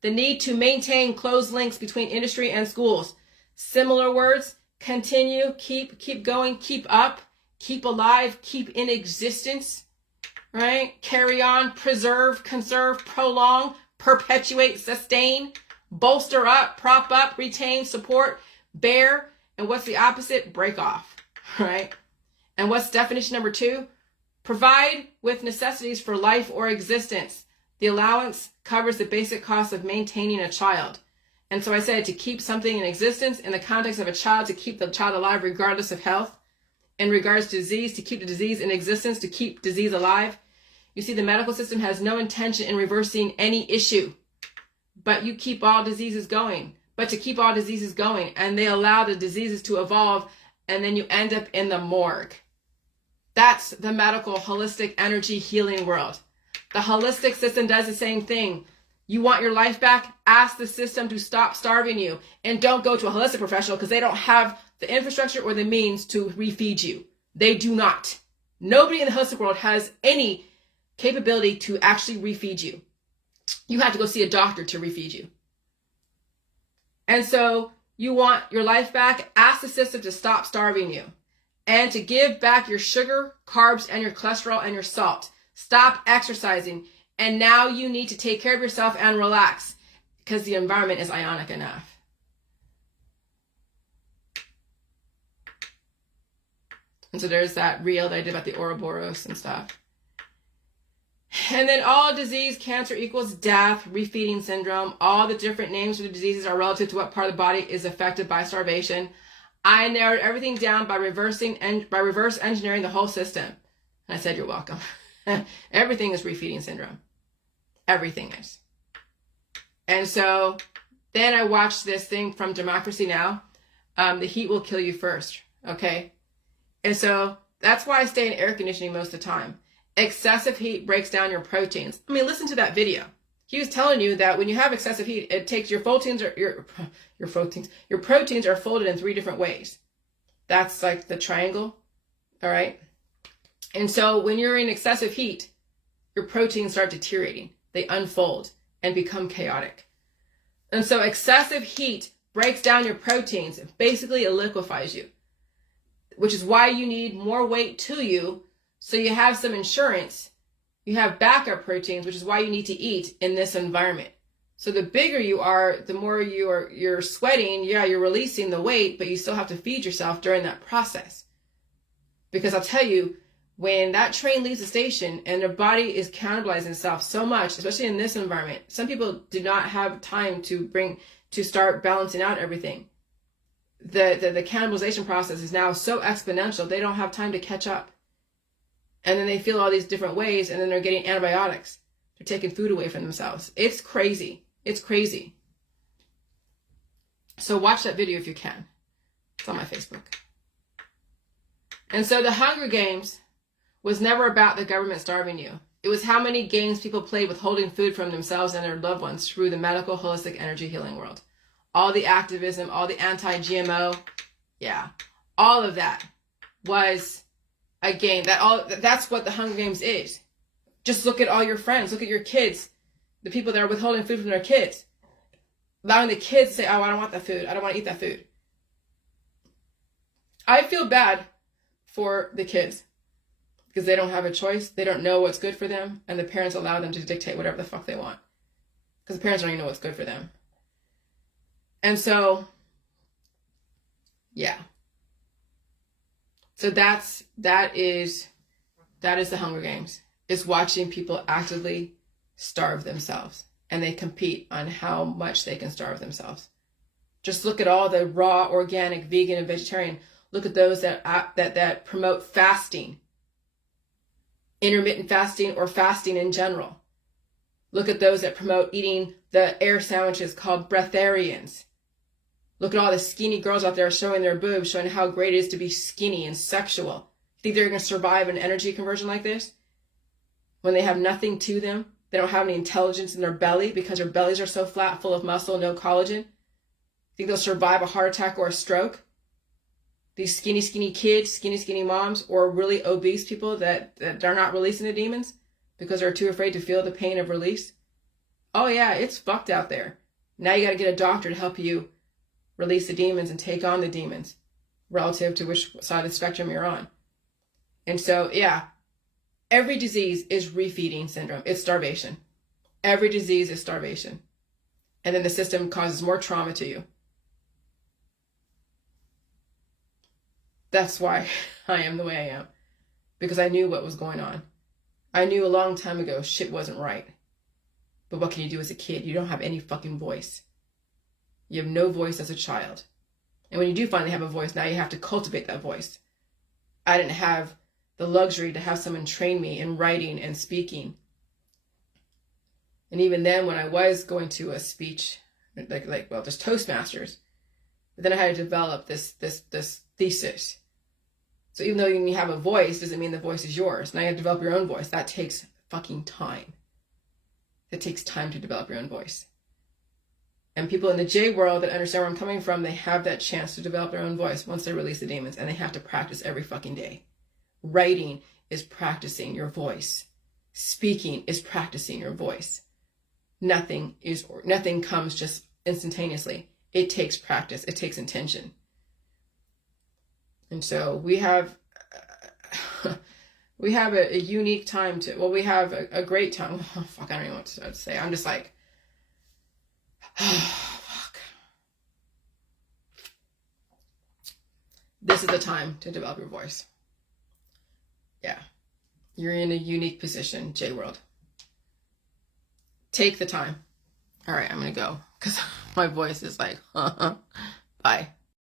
The need to maintain close links between industry and schools. Similar words, continue, keep going, keep up, keep alive, keep in existence, right? Carry on, preserve, conserve, prolong, perpetuate, sustain, bolster up, prop up, retain, support, bear, and what's the opposite? Break off, right? And what's definition number 2? Provide with necessities for life or existence. The allowance covers the basic cost of maintaining a child. And so I said to keep something in existence in the context of a child, to keep the child alive regardless of health. In regards to disease, to keep the disease in existence, to keep disease alive. You see, the medical system has no intention in reversing any issue. But you keep all diseases going. But to keep all diseases going, and they allow the diseases to evolve, and then you end up in the morgue. That's the medical, holistic, energy healing world. The holistic system does the same thing. You want your life back? Ask the system to stop starving you. And don't go to a holistic professional because they don't have the infrastructure or the means to refeed you. They do not. Nobody in the holistic world has any capability to actually refeed you. You have to go see a doctor to refeed you. And so you want your life back? Ask the system to stop starving you. And to give back your sugar, carbs, and your cholesterol and your salt. Stop exercising. And now you need to take care of yourself and relax because the environment is ionic enough. And so there's that reel that I did about the Ouroboros and stuff. And then all disease, cancer equals death, refeeding syndrome. All the different names for the diseases are relative to what part of the body is affected by starvation. I narrowed everything down by reverse engineering the whole system. And I said, you're welcome. Everything is refeeding syndrome. Everything is. And so then I watched this thing from Democracy Now! The heat will kill you first. Okay? And so that's why I stay in air conditioning most of the time. Excessive heat breaks down your proteins. I mean, listen to that video. He was telling you that when you have excessive heat, it takes your proteins are folded in 3 different ways. That's like the triangle. All right. And so when you're in excessive heat, your proteins start deteriorating. They unfold and become chaotic. And so excessive heat breaks down your proteins. Basically, it liquefies you, which is why you need more weight to you, so you have some insurance. You have backup proteins, which is why you need to eat in this environment. So the bigger you are, the more you're sweating. Yeah, you're releasing the weight, but you still have to feed yourself during that process. Because I'll tell you, when that train leaves the station and their body is cannibalizing itself so much, especially in this environment, some people do not have time to start balancing out everything. The cannibalization process is now so exponential, they don't have time to catch up. And then they feel all these different ways, and then they're getting antibiotics. They're taking food away from themselves. It's crazy. It's crazy. So watch that video if you can. It's on my Facebook. And so the Hunger Games was never about the government starving you. It was how many games people played with holding food from themselves and their loved ones through the medical, holistic, energy healing world. All the activism, all the anti-GMO, yeah, all of that was a game. That's what the Hunger Games is. Just look at all your friends, look at your kids, the people that are withholding food from their kids, allowing the kids to say, oh, I don't want that food, I don't want to eat that food. I feel bad for the kids because they don't have a choice. They don't know what's good for them, and the parents allow them to dictate whatever the fuck they want because the parents don't even know what's good for them. And so, yeah. So that is the Hunger Games. Is watching people actively starve themselves, and they compete on how much they can starve themselves. Just look at all the raw, organic, vegan, and vegetarian. Look at those that promote fasting, intermittent fasting, or fasting in general. Look at those that promote eating the air sandwiches called breatharians. Look at all the skinny girls out there showing their boobs, showing how great it is to be skinny and sexual. Think they're going to survive an energy conversion like this? When they have nothing to them, they don't have any intelligence in their belly because their bellies are so flat, full of muscle, no collagen. Think they'll survive a heart attack or a stroke? These skinny, skinny kids, skinny, skinny moms, or really obese people that are not releasing the demons because they're too afraid to feel the pain of release. Oh yeah, it's fucked out there. Now you got to get a doctor to help you release the demons and take on the demons relative to which side of the spectrum you're on. And so, yeah, every disease is refeeding syndrome. It's starvation. Every disease is starvation. And then the system causes more trauma to you. That's why I am the way I am. Because I knew what was going on. I knew a long time ago shit wasn't right. But what can you do as a kid? You don't have any fucking voice. You have no voice as a child. And when you do finally have a voice, now you have to cultivate that voice. I didn't have the luxury to have someone train me in writing and speaking. And even then, when I was going to a speech, just Toastmasters, but then I had to develop this thesis. So even though you have a voice, doesn't mean the voice is yours. Now you have to develop your own voice. That takes fucking time. It takes time to develop your own voice. And people in the J world that understand where I'm coming from, they have that chance to develop their own voice once they release the demons, and they have to practice every fucking day. Writing is practicing your voice. Speaking is practicing your voice. Nothing comes just instantaneously. It takes practice. It takes intention. And so we have a unique time we have a great time. Oh, fuck, I don't even know what to say. I'm just like, oh, fuck. This is the time to develop your voice. Yeah. You're in a unique position, J-World. Take the time. All right, I'm going to go because my voice is like,